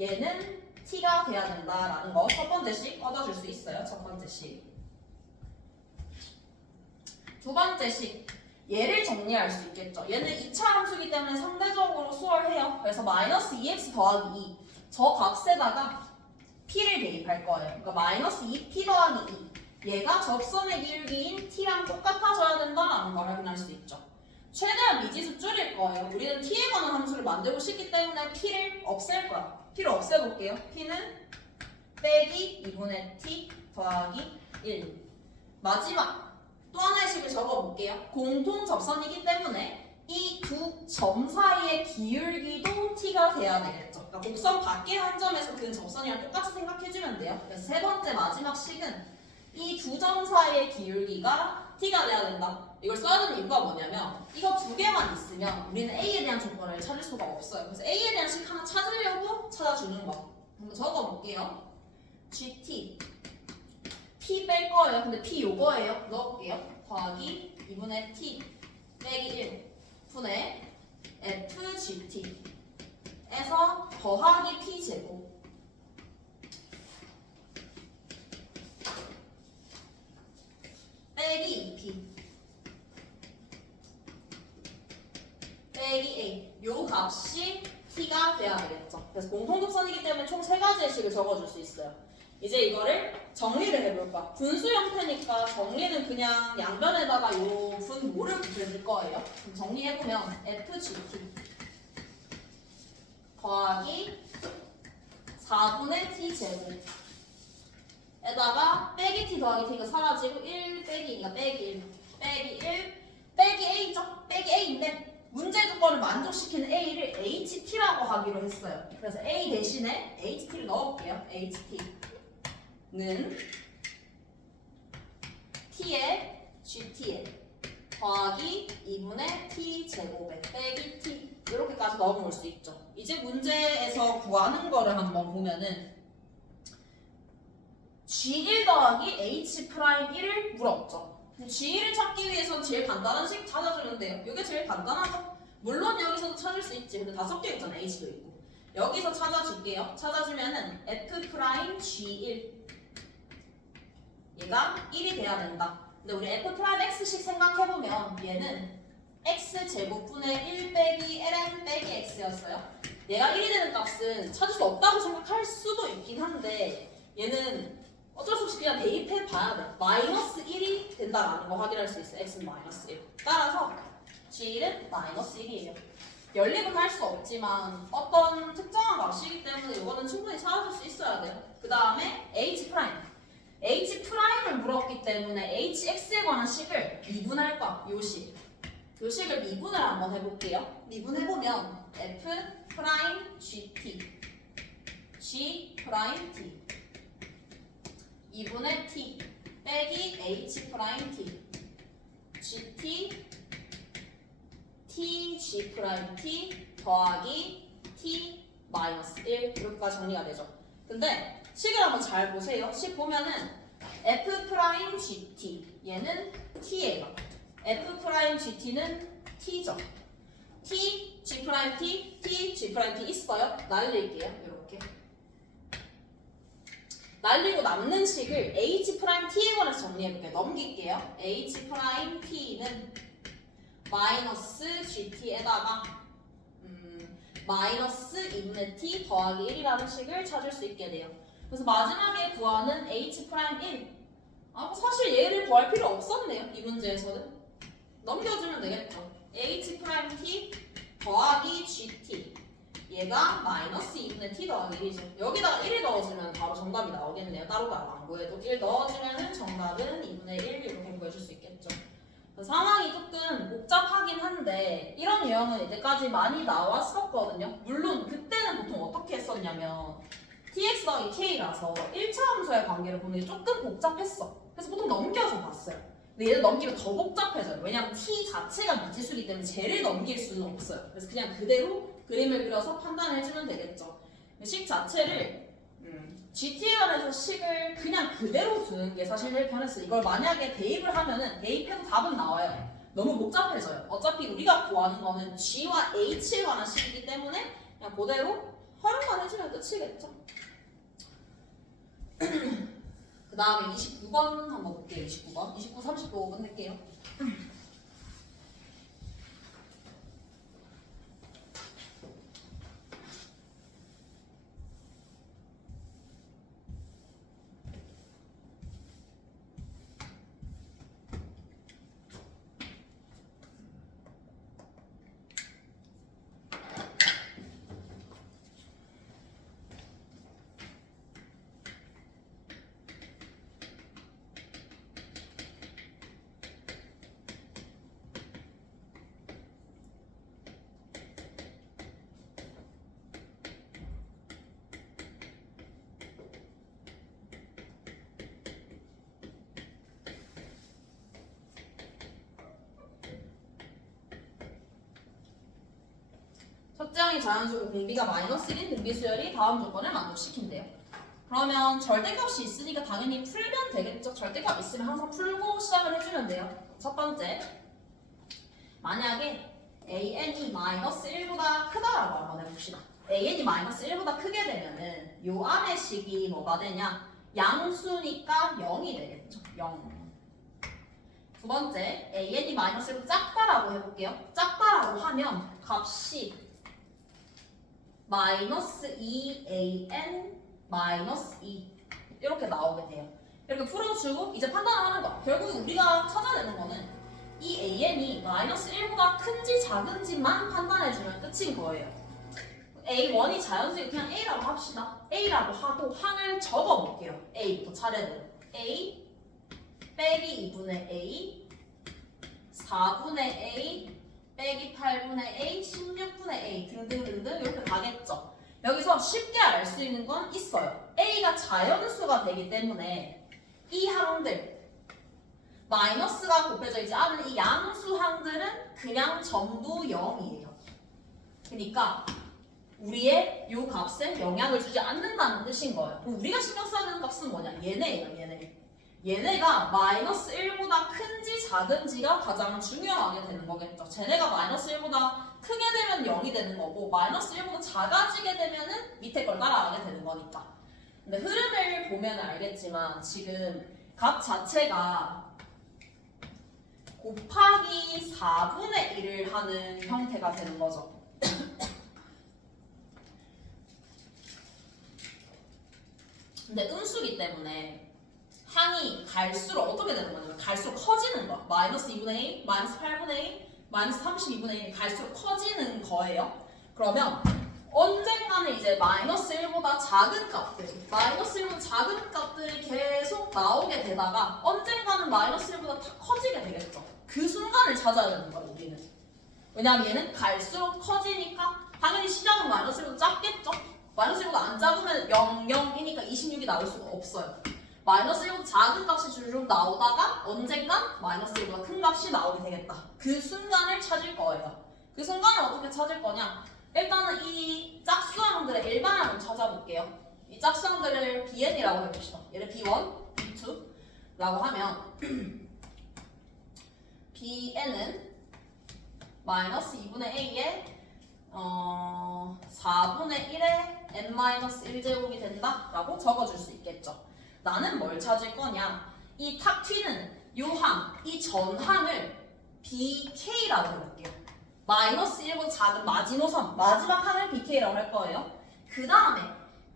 얘는 t가 돼야 된다라는 거 첫 번째 식 얻어줄 수 있어요. 첫 번째 식. 두 번째 식. 얘를 정리할 수 있겠죠. 얘는 2차 함수이기 때문에 상대적으로 수월해요. 그래서 마이너스 2x 더하기 2 저 값에다가 p를 대입할 거예요. 그러니까 마이너스 2p 더하기 2 얘가 접선의 기울기인 t랑 똑같아져야 된다라는 걸 확인할 수 있죠. 최대한 미지수 줄일 거예요. 우리는 t에 관한 함수를 만들고 싶기 때문에 p를 없앨 거야. p를 없애볼게요. p는 빼기 2분의 t 더하기 1 마지막 또 하나의 식을 적어볼게요. 공통 접선이기 때문에 이 두 점 사이의 기울기도 t가 돼야 되겠죠. 그러니까 곡선 밖의 한 점에서 그 접선이랑 똑같이 생각해주면 돼요. 그래서 세 번째 마지막 식은 이 두 점 사이의 기울기가 t가 돼야 된다. 이걸 써야 되는 이유가 뭐냐면 이거 두 개만 있으면 우리는 a에 대한 조건을 찾을 수가 없어요. 그래서 a에 대한 식 하나 찾으려고 찾아주는 거. 한번 적어볼게요. gt p 뺄 거예요. 근데 p 요거예요. 넣을게요. 더하기 2분의 t 빼기 1 분의 fgt 에서 더하기 p 제곱 빼기 2p 빼기 a 요 값이 t가 돼야 되겠죠. 그래서 공통접선이기 때문에 총 세 가지의 식을 적어줄 수 있어요. 이제 이거를 정리를 해볼까? 분수 형태니까 정리는 그냥 양변에다가 요 분모를 붙여줄 거예요. 그럼 정리해보면 fgt 더하기 4분의 t 제곱에다가 빼기 t 더하기 t가 사라지고 1 빼기 2가 빼기 1 빼기 1 빼기 a죠? 빼기 a인데 문제 조건을 만족시키는 a를 ht라고 하기로 했어요. 그래서 a 대신에 ht를 넣을게요. ht는 t에 gt에 더하기 2분의 t 제곱에 빼기 t 이렇게까지 넣어볼 수 있죠. 이제 문제에서 구하는 거를 한번 보면은 g1 더하기 h'1을 물었죠. g1을 찾기 위해서는 제일 간단한 식 찾아주면 돼요. 이게 제일 간단하죠. 물론 여기서도 찾을 수 있지. 근데 다 섞여 있잖아. h도 있고. 여기서 찾아줄게요. 찾아주면은 f'g1 얘가 1이 돼야 된다. 근데 우리 f'x식 생각해보면 얘는 x제곱분의 1 빼기 ln 빼기 x였어요. 얘가 1이 되는 값은 찾을 수 없다고 생각할 수도 있긴 한데 얘는 어쩔 수 없이 그냥 대입해 봐야 돼. 마이너스 1이 된다라는 거 확인할 수 있어. x는 마이너스 1. 따라서 g1은 마이너스 1이에요. 연립은 할 수 없지만 어떤 특정한 값이기 때문에 이거는 충분히 찾아줄 수 있어야 돼요. 그 다음에 h'을 물었기 때문에 hx에 관한 식을 미분할까? 요 식을 미분을 한번 해볼게요. 미분해보면 f'gt g't 2분의 t 빼기 h't gt tg't 더하기 t 마이너스 1 이렇게까지 정리가 되죠. 근데 식을 한번 잘 보세요. 식 보면은 f'gt 얘는 t예요. f'gt는 t죠. t, g't, t, g't 있어요. 날릴게요. 이렇게 날리고 남는 식을 h't에 관해서 정리해볼게요. 넘길게요. h't는 마이너스 gt에다가 마이너스 2분의 t 더하기 1이라는 식을 찾을 수 있게 돼요. 그래서 마지막에 구하는 h'1 사실 얘를 구할 필요 없었네요. 이 문제에서는 넘겨주면 되겠죠. h't 더하기 gt 얘가 마이너스 2분의 t 더하기 1이죠. 여기다가 1을 넣어주면 바로 정답이 나오겠네요. 따로따로 안 구해도 1 넣어주면 정답은 2분의 1 이렇게 구해줄 수 있겠죠. 상황이 조금 복잡하긴 한데 이런 유형은 이때까지 많이 나왔었거든요. 물론 그때는 보통 어떻게 했었냐면 tx 더하기 k라서 1차 함수의 관계를 보는 게 조금 복잡했어. 그래서 보통 넘겨서 봤어요. 근데 얘를 넘기면 더 복잡해져요. 왜냐면 t 자체가 미지수이기 때문에 쟤를 넘길 수는 없어요. 그래서 그냥 그대로 그림을 그려서 판단해주면 되겠죠. 식 자체를 GT에 관해서 식을 그냥 그대로 두는 게 사실 제일 편했어요. 이걸 만약에 대입을 하면은 대입해도 답은 나와요. 너무 복잡해져요. 어차피 우리가 구하는 거는 G와 H에 관한 식이기 때문에 그냥 그대로 활용만 해주면 끝이겠죠. 그 다음에 29번 한번 볼게요. 29번. 29, 30도 끝낼게요. 첫째 항이 자연수고 공비가 마이너스 1인 등비수열이 다음 조건을 만족시킨대요. 그러면 절대값이 있으니까 당연히 풀면 되겠죠. 절대값 있으면 항상 풀고 시작을 해주면 돼요. 첫 번째, 만약에 an이 마이너스 1보다 크다라고 한번 해봅시다. an이 마이너스 1보다 크게 되면은 요 안의 식이 뭐가 되냐? 양수니까 0이 되겠죠. 0. 두 번째, an이 마이너스 1보다 작다라고 해볼게요. 작다라고 하면 값이 마이너스 2an 마이너스 2 이렇게 나오게 돼요. 이렇게 풀어주고 이제 판단을 하는 거야. 결국 우리가 찾아내는 거는 이 an이 마이너스 1보다 큰지 작은지만 판단해주면 끝인 거예요. a1이 자연수니까 그냥 a라고 합시다. a라고 하고 항을 적어볼게요. a부터 차례대로. a 빼기 2분의 a 4분의 a 빼기 8분의 a 16분의 a 등등등등 이렇게 가겠죠. 여기서 쉽게 알 수 있는 건 있어요. a가 자연수가 되기 때문에 이 항들 마이너스가 곱해져 있지 않은 이 양수항들은 그냥 전부 0이에요. 그러니까 우리의 이 값에 영향을 주지 않는다는 뜻인 거예요. 그럼 우리가 신경 써야 되는 값은 뭐냐? 얘네예요, 얘네. 얘네가 마이너스 1보다 큰지 작은지가 가장 중요하게 되는 거겠죠. 쟤네가 마이너스 1보다 크게 되면 0이 되는 거고 마이너스 1보다 작아지게 되면은 밑에 걸 따라가게 되는 거니까. 근데 흐름을 보면 알겠지만 지금 값 자체가 곱하기 4분의 1을 하는 형태가 되는 거죠. 근데 음수기 때문에 항이 갈수록 어떻게 되는 거냐면 갈수록 커지는 거야. 마이너스 2분의 1, 마이너스 8분의 1, 마이너스 32분의 1이 갈수록 커지는 거예요. 그러면 언젠가는 이제 마이너스 1보다 작은 값들, 마이너스 1보다 작은 값들이 계속 나오게 되다가 언젠가는 마이너스 1보다 다 커지게 되겠죠. 그 순간을 찾아야 되는 거야, 우리는. 왜냐면 얘는 갈수록 커지니까 당연히 시작은 마이너스 1보다 작겠죠. 마이너스 1보다 안 작으면 0, 0이니까 26이 나올 수가 없어요. 마이너스 1보다 작은 값이 줄줄 나오다가 언젠간 마이너스 1보다 큰 값이 나오게 되겠다. 그 순간을 찾을 거예요. 그 순간을 어떻게 찾을 거냐? 일단은 이 짝수항들의 일반항을 찾아볼게요. 이 짝수항들을 bn이라고 해봅시다. 얘를 b1, b2라고 하면 bn은 마이너스 2분의 a에 4분의 1에 n-1제곱이 된다라고 적어줄 수 있겠죠. 나는 뭘 찾을 거냐? 이 탁 튀는 요 항, 이 전항을 bk라고 해볼게요. 마이너스 1보다 작은 마지노선, 마지막 항을 bk라고 할 거예요. 그 다음에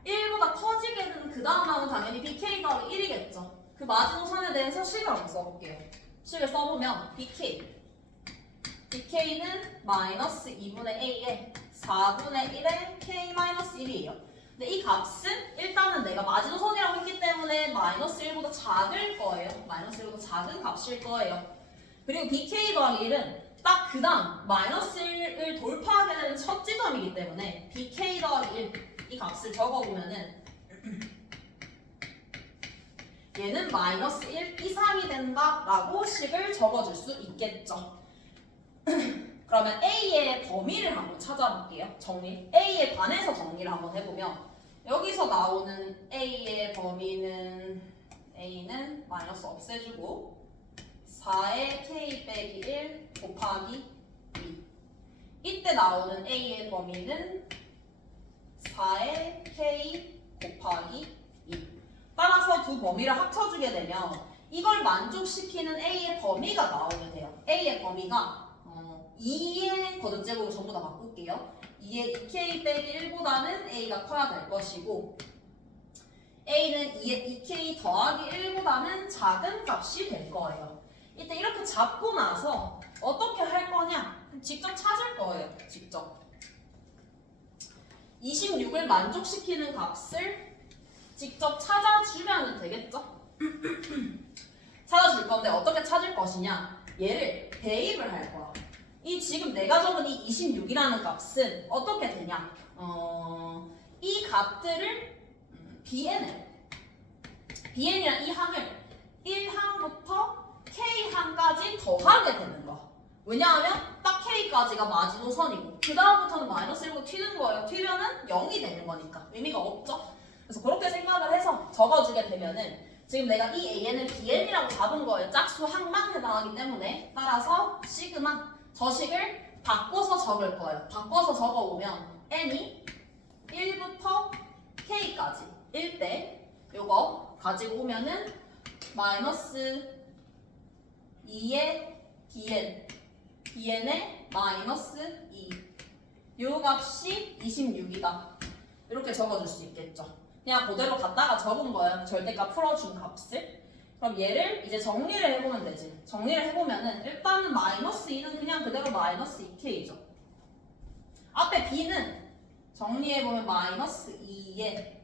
1보다 커지게 되는 그 다음 항은 당연히 bk 더하기 1이겠죠. 그 마지노선에 대해서 식을 한번 써볼게요. 식을 써보면 bk는 마이너스 2분의 a에 4분의 1에 k-1이에요. 근데 이 값은 일단은 내가 마지노선이라고 했기 때문에 마이너스 1보다 작을 거예요. 마이너스 1보다 작은 값일 거예요. 그리고 bk 더하기 1은 딱 그 다음 마이너스 1을 돌파하게 되는 첫 지점이기 때문에 bk 더하기 1 이 값을 적어보면은 얘는 마이너스 1 이상이 된다라고 식을 적어줄 수 있겠죠. 그러면 A의 범위를 한번 찾아볼게요. 정리. A에 관해서 정리를 한번 해보면 여기서 나오는 A의 범위는 A는 마이너스 없애주고 4의 K 빼기 1 곱하기 2. 이때 나오는 A의 범위는 4의 K 곱하기 2. 따라서 두 범위를 합쳐주게 되면 이걸 만족시키는 A의 범위가 나오게 돼요. A의 범위가 2의 거듭제곱을 전부 다 바꿀게요. 2의 2k 빼기 1보다는 A가 커야 될 것이고 A는 2의 2k 더하기 1보다는 작은 값이 될 거예요. 이때 이렇게 잡고 나서 어떻게 할 거냐? 직접 찾을 거예요. 직접 26을 만족시키는 값을 직접 찾아주면 되겠죠? 찾아줄 건데 어떻게 찾을 것이냐? 얘를 대입을 할 거야. 이 지금 내가 적은 이 26이라는 값은 어떻게 되냐? 이 값들을 bn이란 이 항을 1항부터 k항까지 더하게 되는 거. 왜냐하면 딱 K까지가 마지노선이고 그 다음부터는 마이너스 1로 튀는 거예요. 튀면은 0이 되는 거니까 의미가 없죠. 그래서 그렇게 생각을 해서 적어주게 되면은 지금 내가 이 AN을 BN이라고 잡은 거예요. 짝수 항만 해당하기 때문에 따라서 시그마 저식을 바꿔서 적을 거예요. 바꿔서 적어보면 n이 1부터 k까지 1대 요거 가지고 오면은 마이너스 2의 bn의 마이너스 2 요 값이 26이다. 이렇게 적어줄 수 있겠죠. 그냥 그대로 갖다가 적은 거예요. 절대값 풀어준 값을. 그럼 얘를 이제 정리를 해보면 되지. 정리를 해보면은 일단은 마이너스 2는 그냥 그대로 마이너스 2k죠. 앞에 b는 정리해보면 마이너스 2에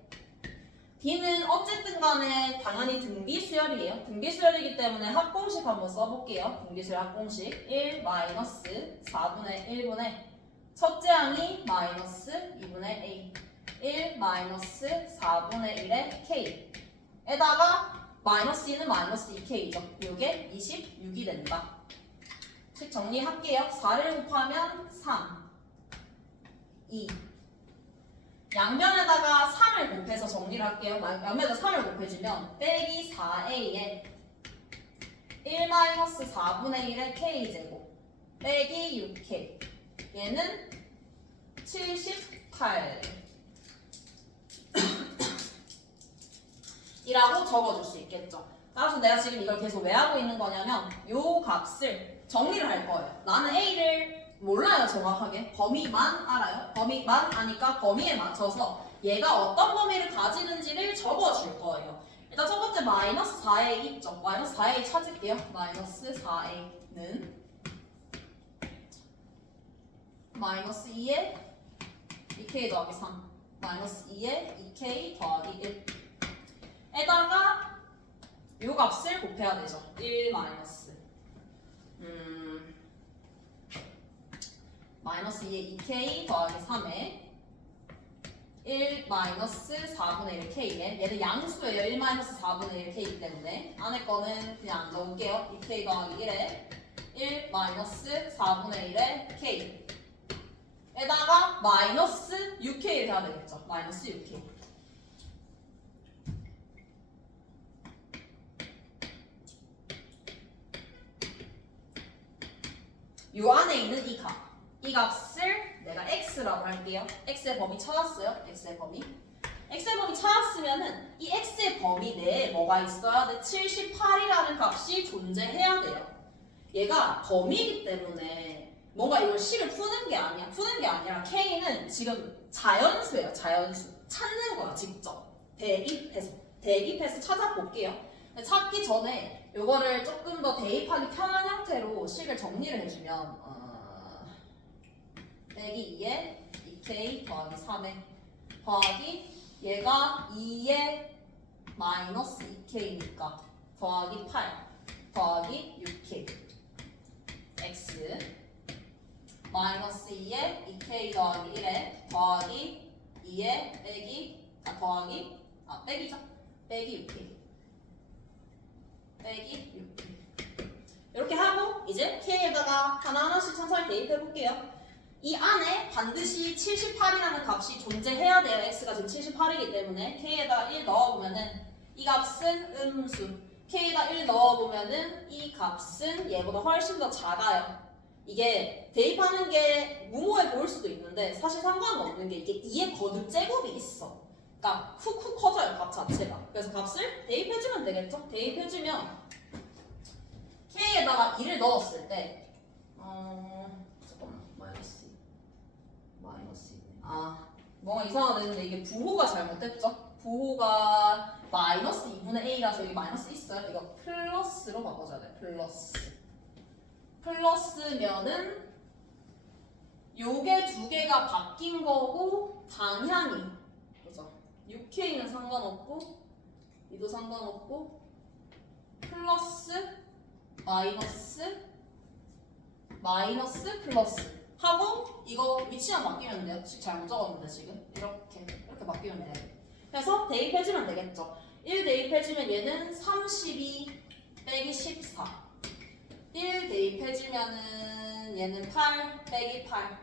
b는 어쨌든 간에 당연히 등비수열이에요. 등비수열이기 때문에 합공식 한번 써볼게요. 등비수열 합공식 1 마이너스 4분의 1분의 첫째 항이 마이너스 2분의 a 1 마이너스 4분의 1의 k 에다가 마이너스 2는 마이너스 2k죠. 이게 26이 된다. 식 정리할게요. 4를 곱하면 3 2 양면에다가 3을 곱해서 정리를 할게요. 양면에다 3을 곱해주면 빼기 4a에 1-4분의 1의 k제곱 빼기 6k 얘는 78 이라고 적어줄 수 있겠죠. 따라서 내가 지금 이걸 계속 왜 하고 있는 거냐면 요 값을 정리를 할 거예요. 나는 a를 몰라요 정확하게. 범위만 알아요. 범위만 아니까 범위에 맞춰서 얘가 어떤 범위를 가지는지를 적어줄 거예요. 일단 첫 번째 마이너스 4a 있죠. 마이너스 4a 찾을게요. 마이너스 4a는 마이너스 2에 2k 더하기 3 마이너스 2에 2k 더하기 1 에다가 요 값을 곱해야 되죠. 1 마이너스 마이너스 2에 2k 더하기 3에 1 마이너스 4분의 1 k에 얘는 양수예요. 1 마이너스 4분의 1 k이기 때문에 안에 거는 그냥 안 적을게요. 2k 더하기 1에 1 마이너스 4분의 1의 k 에다가 마이너스 6k를 해야 되겠죠. 마이너스 6k 요 안에 있는 이 값을 내가 x라고 할게요. x의 범위 찾았어요. x의 범위 찾았으면은 이 x의 범위 내에 뭐가 있어야 돼? 78이라는 값이 존재해야 돼요. 얘가 범위이기 때문에 뭔가 이걸 식을 푸는 게 아니라 k는 지금 자연수예요. 자연수 찾는 거야. 직접 대입해서 찾아볼게요. 찾기 전에 요거를 조금 더 대입하기 편한 형태로 식을 정리를 해주면 빼기 2에 2k 더하기 3에 더하기 얘가 2에 마이너스 2k니까 더하기 8 더하기 6k x 마이너스 2에 2k 더하기 1에 더하기 2에 빼기죠. 빼기 6k 빼기 6k 이렇게 하고 이제 k에다가 하나하나씩 천천히 대입해 볼게요. 이 안에 반드시 78이라는 값이 존재해야 돼요. x가 지금 78이기 때문에 k에다가 1 넣어보면은 이 값은 음수 k에다 1 넣어보면은 이 값은 얘보다 훨씬 더 작아요. 이게 대입하는 게 무모해 보일 수도 있는데 사실 상관은 없는 게 이게 2의 거듭 제곱이 있어. 그러니까 훅훅 커져요. 값 자체가. 그래서 값을 대입해주면 되겠죠. 대입해주면 k에다가 2를 넣었을 때 잠깐만 마이너스 뭔가 이상하다 했는데 이게 부호가 잘못됐죠. 부호가 마이너스 2분의 a라서 여기 마이너스 있어요. 이거 플러스로 바꿔줘야 돼. 플러스면은 요게 두 개가 바뀐 거고 방향이 그죠? 6k는 상관없고 이도 상관없고 플러스 마이너스 플러스 하고 이거 위치만 바뀌면 돼요. 식 잘못 적었는데 지금 이렇게 바뀌면 돼요. 그래서 대입해주면 되겠죠. 1 대입해주면 얘는 32 빼기 14 1 대입해주면은 얘는 8 빼기 8.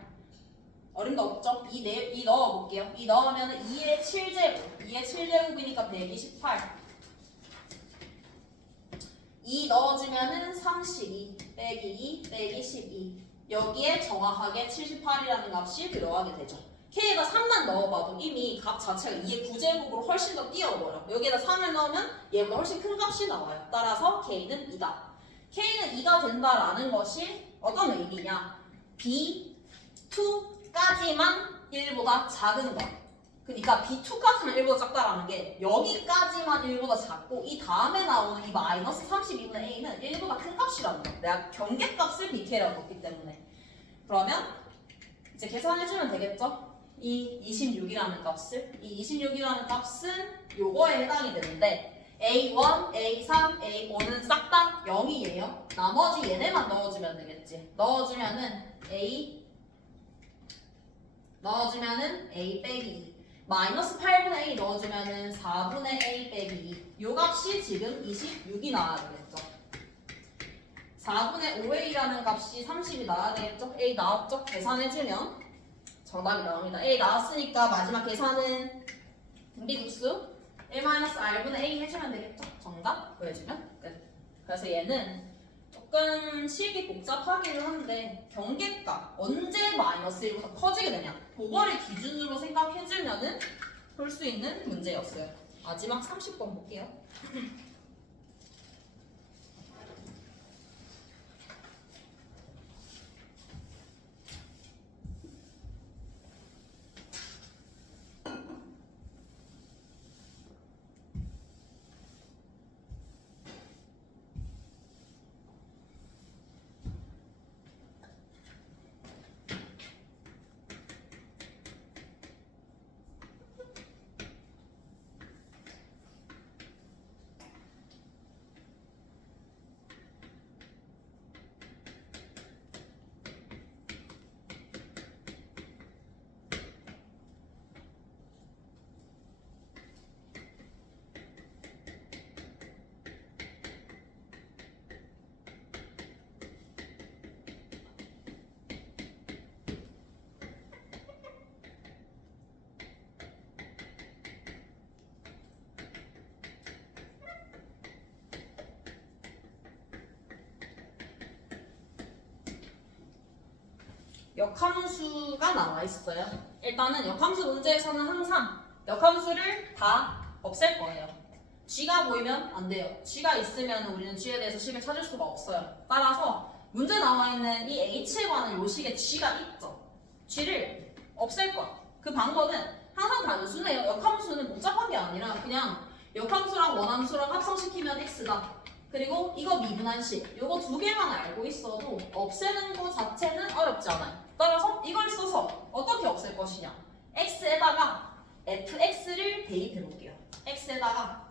어림도 없죠? 이 넣어볼게요. 이 넣으면 2의 7제곱. 2의 7제곱이니까 128. 2 넣어주면은 32 빼기 2 빼기 12. 여기에 정확하게 78이라는 값이 들어가게 되죠. K가 3만 넣어봐도 이미 값 자체가 2의 9제곱으로 훨씬 더 뛰어버려. 여기에다 3을 넣으면 얘보다 훨씬 큰 값이 나와요. 따라서 K는 2다. K는 2가 된다라는 것이 어떤 의미냐? B2까지만 1보다 작은 것. 그러니까 B2까지만 1보다 작다라는 게 여기까지만 1보다 작고 이 다음에 나오는 이 마이너스 32분의 A는 1보다 큰 값이라는 거야. 내가 경계값을 BK라고 했기 때문에. 그러면 이제 계산해주면 되겠죠? 이 26이라는 값을. 이 26이라는 값은 요거에 해당이 되는데 A1, A3, A5는 싹 다 0이에요. 나머지 얘네만 넣어주면 되겠지. 넣어주면은 A 빼기 2. 마이너스 8분의 A 넣어주면은 4분의 A 빼기 2. 요 값이 지금 26이 나와야 되겠죠. 4분의 5A라는 값이 30이 나와야 되겠죠. A 나왔죠? 계산해주면 정답이 나옵니다. A 나왔으니까 마지막 계산은 등비급수 1-R분의 A 해주면 되겠죠? 정답 보여주면 끝. 그래서 얘는 조금 식이 복잡하기는 한데 경계값 언제 마이너스 1보다 커지게 되냐 그거를 기준으로 생각해주면은 풀 수 있는 문제였어요. 마지막 30번 볼게요. 역함수가 나와 있어요. 일단은 역함수 문제에서는 항상 역함수를 다 없앨 거예요. G가 보이면 안 돼요. G가 있으면 우리는 G에 대해서 식을 찾을 수가 없어요. 따라서 문제 나와 있는 이 H에 관한 요식에 G가 있죠. G를 없앨 거야. 그 방법은 항상 단순해요. 역함수는 복잡한 게 아니라 그냥 역함수랑 원함수랑 합성시키면 X다. 그리고 이거 미분한식, 이거 두 개만 알고 있어도 없애는 거 자체는 어렵지 않아요. 따라서 이걸 써서 어떻게 없앨 것이냐. x에다가 fx를 대입해 볼게요. x에다가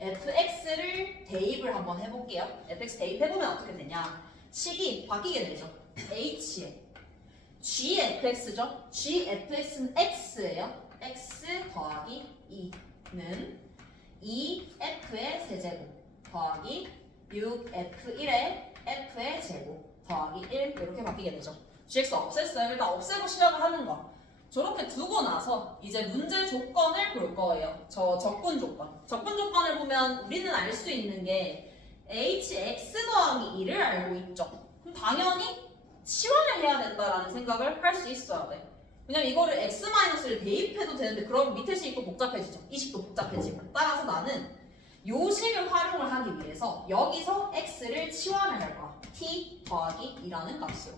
fx를 대입을 한번 해볼게요. fx 대입해보면 어떻게 되냐. 식이 바뀌게 되죠. h에 gfx죠. gfx는 x예요. x 더하기 2는 2f의 세제곱 더하기 6f1의 f의 제곱 더하기 1 이렇게 바뀌게 되죠. gx 없앴어요. 일단 없애고 시작을 하는 거. 저렇게 두고 나서 이제 문제 조건을 볼 거예요. 저 적분 조건. 적분 조건을 보면 우리는 알 수 있는 게 hx 더하기 2를 알고 있죠. 그럼 당연히 치환을 해야 된다라는 생각을 할 수 있어야 돼. 왜냐면 이거를 x-를 대입해도 되는데 그럼 밑에 식이 또 복잡해지죠. 이 식도 복잡해지고. 따라서 나는 요 식을 활용을 하기 위해서 여기서 x를 치환을 할 거야. t 더하기 2라는 값으로.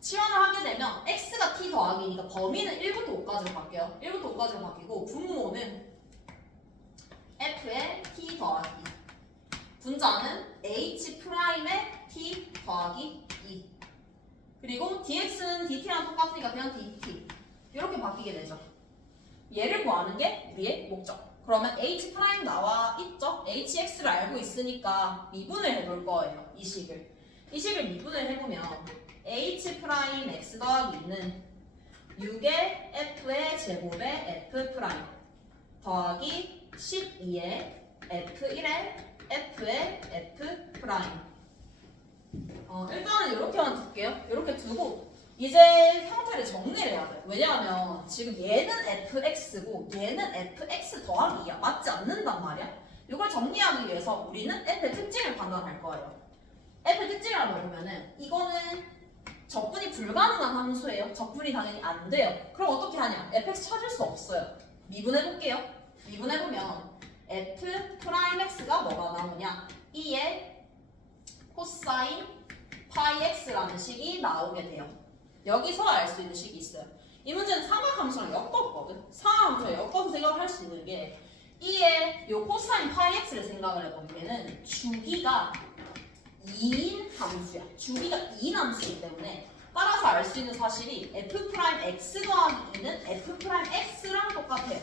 치환을 하게 되면 x가 t 더하기니까 범위는 1부터 5까지로 바뀌어요. 1부터 5까지로 바뀌고 분모는 f의 t 더하기 2. 분자는 h'의 t 더하기 2. 그리고 dx는 dt랑 똑같으니까 그냥 dt. 이렇게 바뀌게 되죠. 얘를 구하는 게 우리의 목적. 그러면 h' 나와 있죠? hx를 알고 있으니까 미분을 해볼 거예요. 이 식을 미분을 해보면 h' x 더하기 2는 6의 f의 제곱의 f' 더하기 12의 f1의 f의 f' 일단은 이렇게만 둘게요. 이렇게 두고 이제 형태를 정리를 해야 돼요. 왜냐하면 지금 얘는 fx고 얘는 fx 더하기 2야. 맞지 않는단 말이야. 이걸 정리하기 위해서 우리는 f의 특징을 판단할 거예요. f의 특징이라고 보면은 이거는 적분이 불가능한 함수예요. 적분이 당연히 안 돼요. 그럼 어떻게 하냐? fx 찾을 수 없어요. 미분해볼게요. 미분해보면 f 프라임 x가 뭐가 나오냐? 2의 코사인 파이 x라는 식이 나오게 돼요. 여기서 알 수 있는 식이 있어요. 이 문제는 삼각함수랑 엮었거든. 삼각함수랑 엮어서 생각할 수 있는 게 2의 요 코사인 파이 x를 생각을 해보면 주기가 2인 함수야. 주기가 2인 함수이기 때문에 따라서 알 수 있는 사실이 f 프라임 x 더하기 2는 f 프라임 x랑 똑같아요.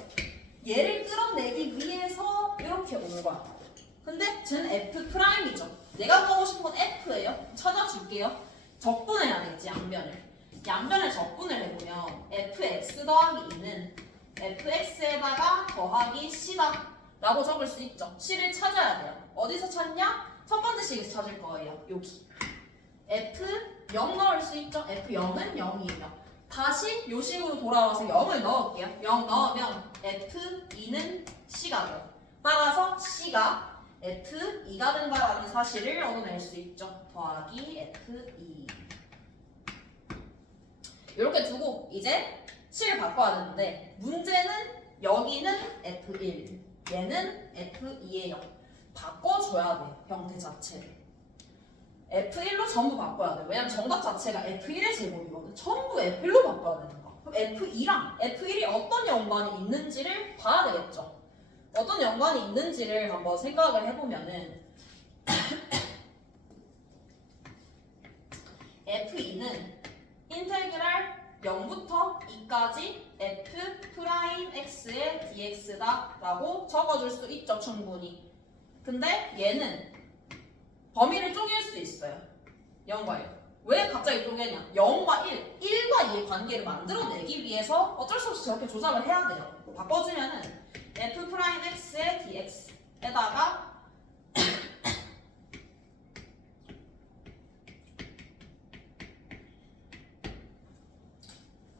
얘를 끌어내기 위해서 이렇게 온 거야. 근데 쟤는 f 프라임이죠. 내가 보고 싶은 건 f예요. 찾아줄게요. 적분을 해야 되겠지, 양변을. 양변을 적분을 해보면 fx 더하기 2는 fx에다가 더하기 c다 라고 적을 수 있죠. c를 찾아야 돼요. 어디서 찾냐? 첫 번째 식에서 찾을 거예요. 여기. f 0 넣을 수 있죠. f0은 0이에요. 다시 요 식으로 돌아와서 0을 넣을게요. 0 넣으면 f2는 c가 돼요. 따라서 c가 f2가 된다라는 사실을 얻어낼 수 있죠. 더하기 f2. 이렇게 두고 이제 식을 바꿔야 되는데 문제는 여기는 f1, 얘는 f2예요. 바꿔줘야 돼요. 형태 자체를. f1로 전부 바꿔야 돼요. 왜냐면 정답 자체가 f1의 제곱이거든. 전부 f1로 바꿔야 되는 거야. 그럼 f2랑 f1이 어떤 연관이 있는지를 봐야 되겠죠. 어떤 연관이 있는지를 한번 생각을 해보면은 f2는 인테그랄 0부터 2까지 f 프라임 x의 dx다 라고 적어줄 수 있죠. 충분히. 근데 얘는 범위를 쪼갤 수 있어요. 0과 1. 왜 갑자기 쪼개냐? 0과 1, 1과 2의 관계를 만들어내기 위해서 어쩔 수 없이 저렇게 조작을 해야 돼요. 바꿔주면은 f 프라임 x의 dx에다가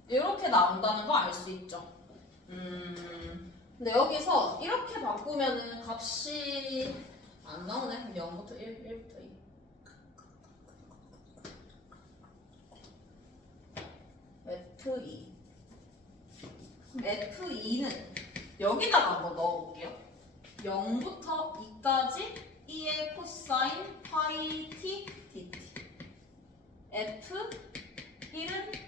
이렇게 나온다는 거 알 수 있죠. 근데 여기서 이렇게 바꾸면은 값이 안 나오네. 0부터 1, 1부터 2. F2. F2는 여기다가 한번 넣어볼게요. 0부터 2까지 2의 코사인 파이 t dt. F1은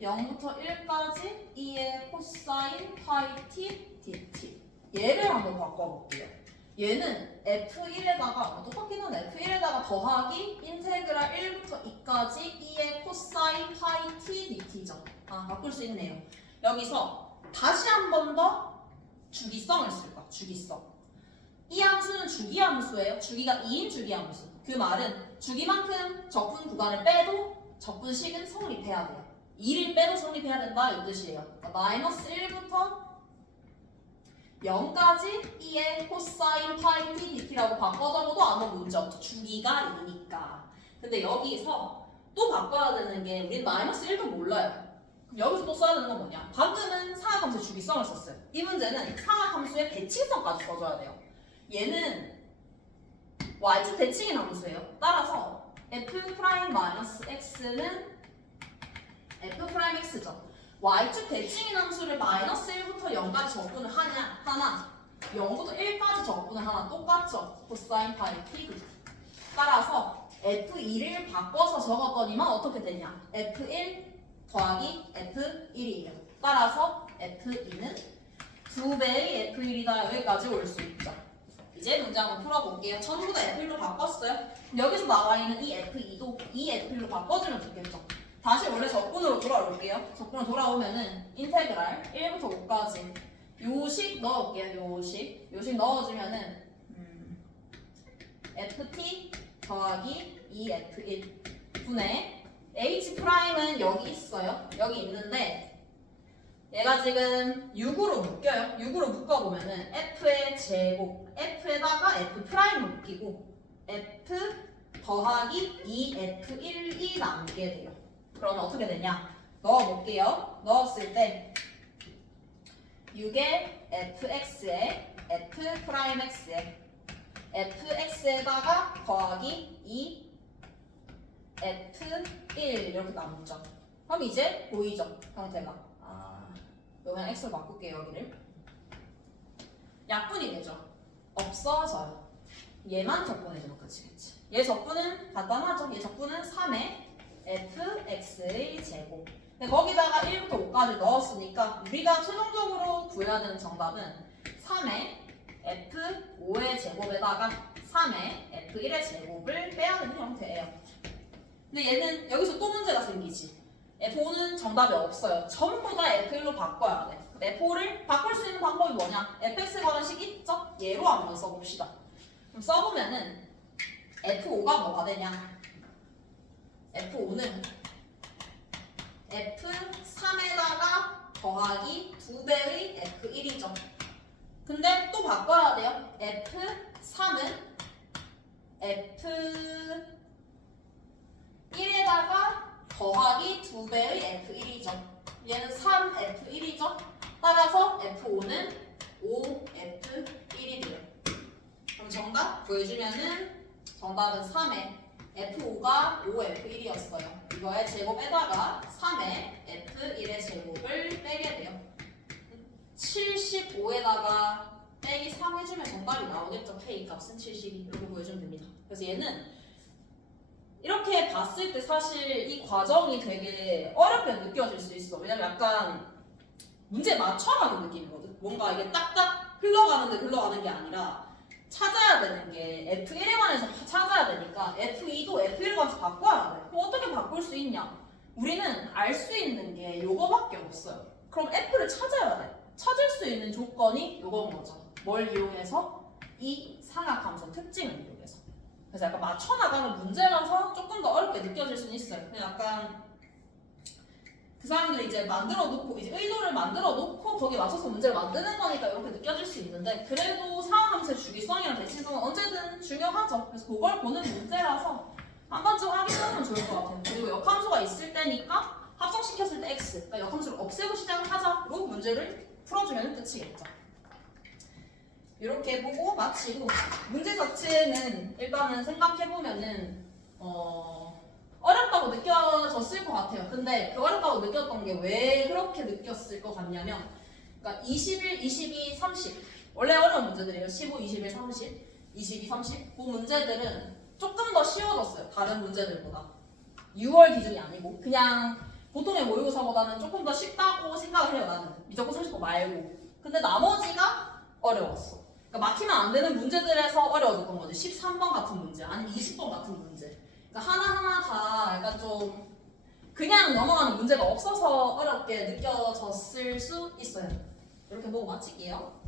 0부터 1까지 2의 코사인 파이 t dt. 얘를 한번 바꿔볼게요. 얘는 F1에다가 똑같긴 한데 F1에다가 더하기 인테그랄 1부터 2까지 2의 코사인 파이 t dt죠. 바꿀 수 있네요. 여기서 다시 한 번 더 주기성을 쓸 거야. 주기성. 이 함수는 주기함수예요. 주기가 2인 주기함수. 그 말은 주기만큼 적분 구간을 빼도 적분식은 성립해야 돼요. 2를 빼도 성립해야 된다 이 뜻이에요. 마이너스 1부터 0까지 2의 코사인 파이 t dt라고 바꿔 적어도 아무 문제 없죠. 주기가 2니까. 근데 여기서 또 바꿔야 되는 게 우린 마이너스 1도 몰라요. 그럼 여기서 또 써야 되는 건 뭐냐? 방금은 상하함수의 주기성을 썼어요. 이 문제는 상하함수의 대칭성까지 써줘야 돼요. 얘는 y축 대칭인 함수예요. 따라서 f'-x는 f'(x죠). y축 대칭인 함수를 마이너스 1부터 0까지 적분을 하냐? 하나. 0부터 1까지 적분을 하나. 똑같죠? 코사인 파이 t 그. 따라서 f2를 바꿔서 적었더니만 어떻게 되냐? f1 더하기 f1이에요. 따라서 f2는 2배의 f1이다. 여기까지 올 수 있죠. 이제 문제 한번 풀어볼게요. 전부 다 f1로 바꿨어요. 여기서 나와 있는 이 f2도 이 f1로 바꿔주면 좋겠죠. 다시 원래 적분으로 돌아올게요. 적분으로 돌아오면은 인테그랄 1부터 5까지 요식 넣을게요. 요식 넣어주면은 ft 더하기 2f1 분의 h'은 여기 있어요. 여기 있는데 얘가 지금 6으로 묶여요. 6으로 묶어보면은 f의 제곱 f에다가 f 프라임을 묶이고 f 더하기 2F1이 남게 돼요. 그러면 어떻게 되냐? 넣어볼게요. 넣었을 때 6의 fx에 f'x에 fx에다가 더하기 2 f1 이렇게 남죠. 그럼 이제 보이죠? 형태가. 이거 그냥 x로 바꿀게요. 여기를. 약분이 되죠. 없어져요. 얘만 적분해주면 끝이겠지. 얘 적분은 간단하죠. 얘 적분은 3의 fx의 제곱. 근데 거기다가 1부터 5까지 넣었으니까 우리가 최종적으로 구해야 되는 정답은 3의 f5의 제곱에다가 3의 f1의 제곱을 빼야 되는 형태예요. 근데 얘는 여기서 또 문제가 생기지. f5는 정답이 없어요. 전부 다 f1로 바꿔야 돼. f5를 바꿀 수 있는 방법이 뭐냐? fx 관한 식 있죠? 얘로 한번 써봅시다. 그럼 써보면은 f5가 뭐가 되냐? f5는 f3에다가 더하기 2배의 f1이죠. 근데 또 바꿔야 돼요. f3은 f1에다가 더하기 2배의 f1이죠. 얘는 3f1이죠. 따라서 f5는 5f1이 돼요. 그럼 정답 보여주면은 정답은 3의 f5가 5f1이었어요. 이거의 제곱에다가 3의 f1의 제곱을 빼게 돼요. 75에다가 빼기 3 해주면 정답이 나오겠죠. k 값은 72 이렇게 보여주면 됩니다. 그래서 얘는 이렇게 봤을 때 사실 이 과정이 되게 어렵게 느껴질 수 있어. 왜냐면 약간 문제 맞춰라는 느낌이거든. 뭔가 이게 딱딱 흘러가는 게 아니라 찾아야 되는 게 F1에 관해서 찾아야 되니까 F2도 F1에 관해서 바꿔야 돼. 그럼 어떻게 바꿀 수 있냐? 우리는 알 수 있는 게 요거밖에 없어요. 그럼 F를 찾아야 돼. 찾을 수 있는 조건이 요건 거죠. 뭘 이용해서? 이 삼각함수 특징을 이용해서. 그래서 약간 맞춰나가는 문제라서 조금 더 어렵게 느껴질 수는 있어요. 근데 약간 그 사람들이 이제 만들어 놓고 이제 의도를 만들어 놓고 거기에 맞춰서 문제를 만드는 거니까 이렇게 느껴질 수 있는데 그래도 상황함수의 주기성이랑 대칭성은 언제든 중요하죠. 그래서 그걸 보는 문제라서 한 번쯤 확인하면 좋을 것 같아요. 그리고 역함수가 있을 때니까 합성시켰을 때 x, 그러니까 역함수를 없애고 시작을 하자로 문제를 풀어주면 끝이겠죠. 이렇게 보고 마치고 문제 자체는 일단은 생각해보면은 어렵다고 느껴졌을 것 같아요. 근데 그 어렵다고 느꼈던 게 왜 그렇게 느꼈을 것 같냐면 그러니까 21, 22, 30 원래 어려운 문제들이에요. 15, 21, 30, 22, 30 그 문제들은 조금 더 쉬워졌어요. 다른 문제들보다 6월 기준이 아니고 그냥 보통의 모의고사보다는 조금 더 쉽다고 생각을 해요. 나는 미적분 30번 말고. 근데 나머지가 어려웠어. 그러니까 막히면 안 되는 문제들에서 어려워졌던 거지. 13번 같은 문제 아니면 20번 같은 문제. 그러니까 하나하나 다 약간 좀 그냥 넘어가는 문제가 없어서 어렵게 느껴졌을 수 있어요. 이렇게 보고 마칠게요.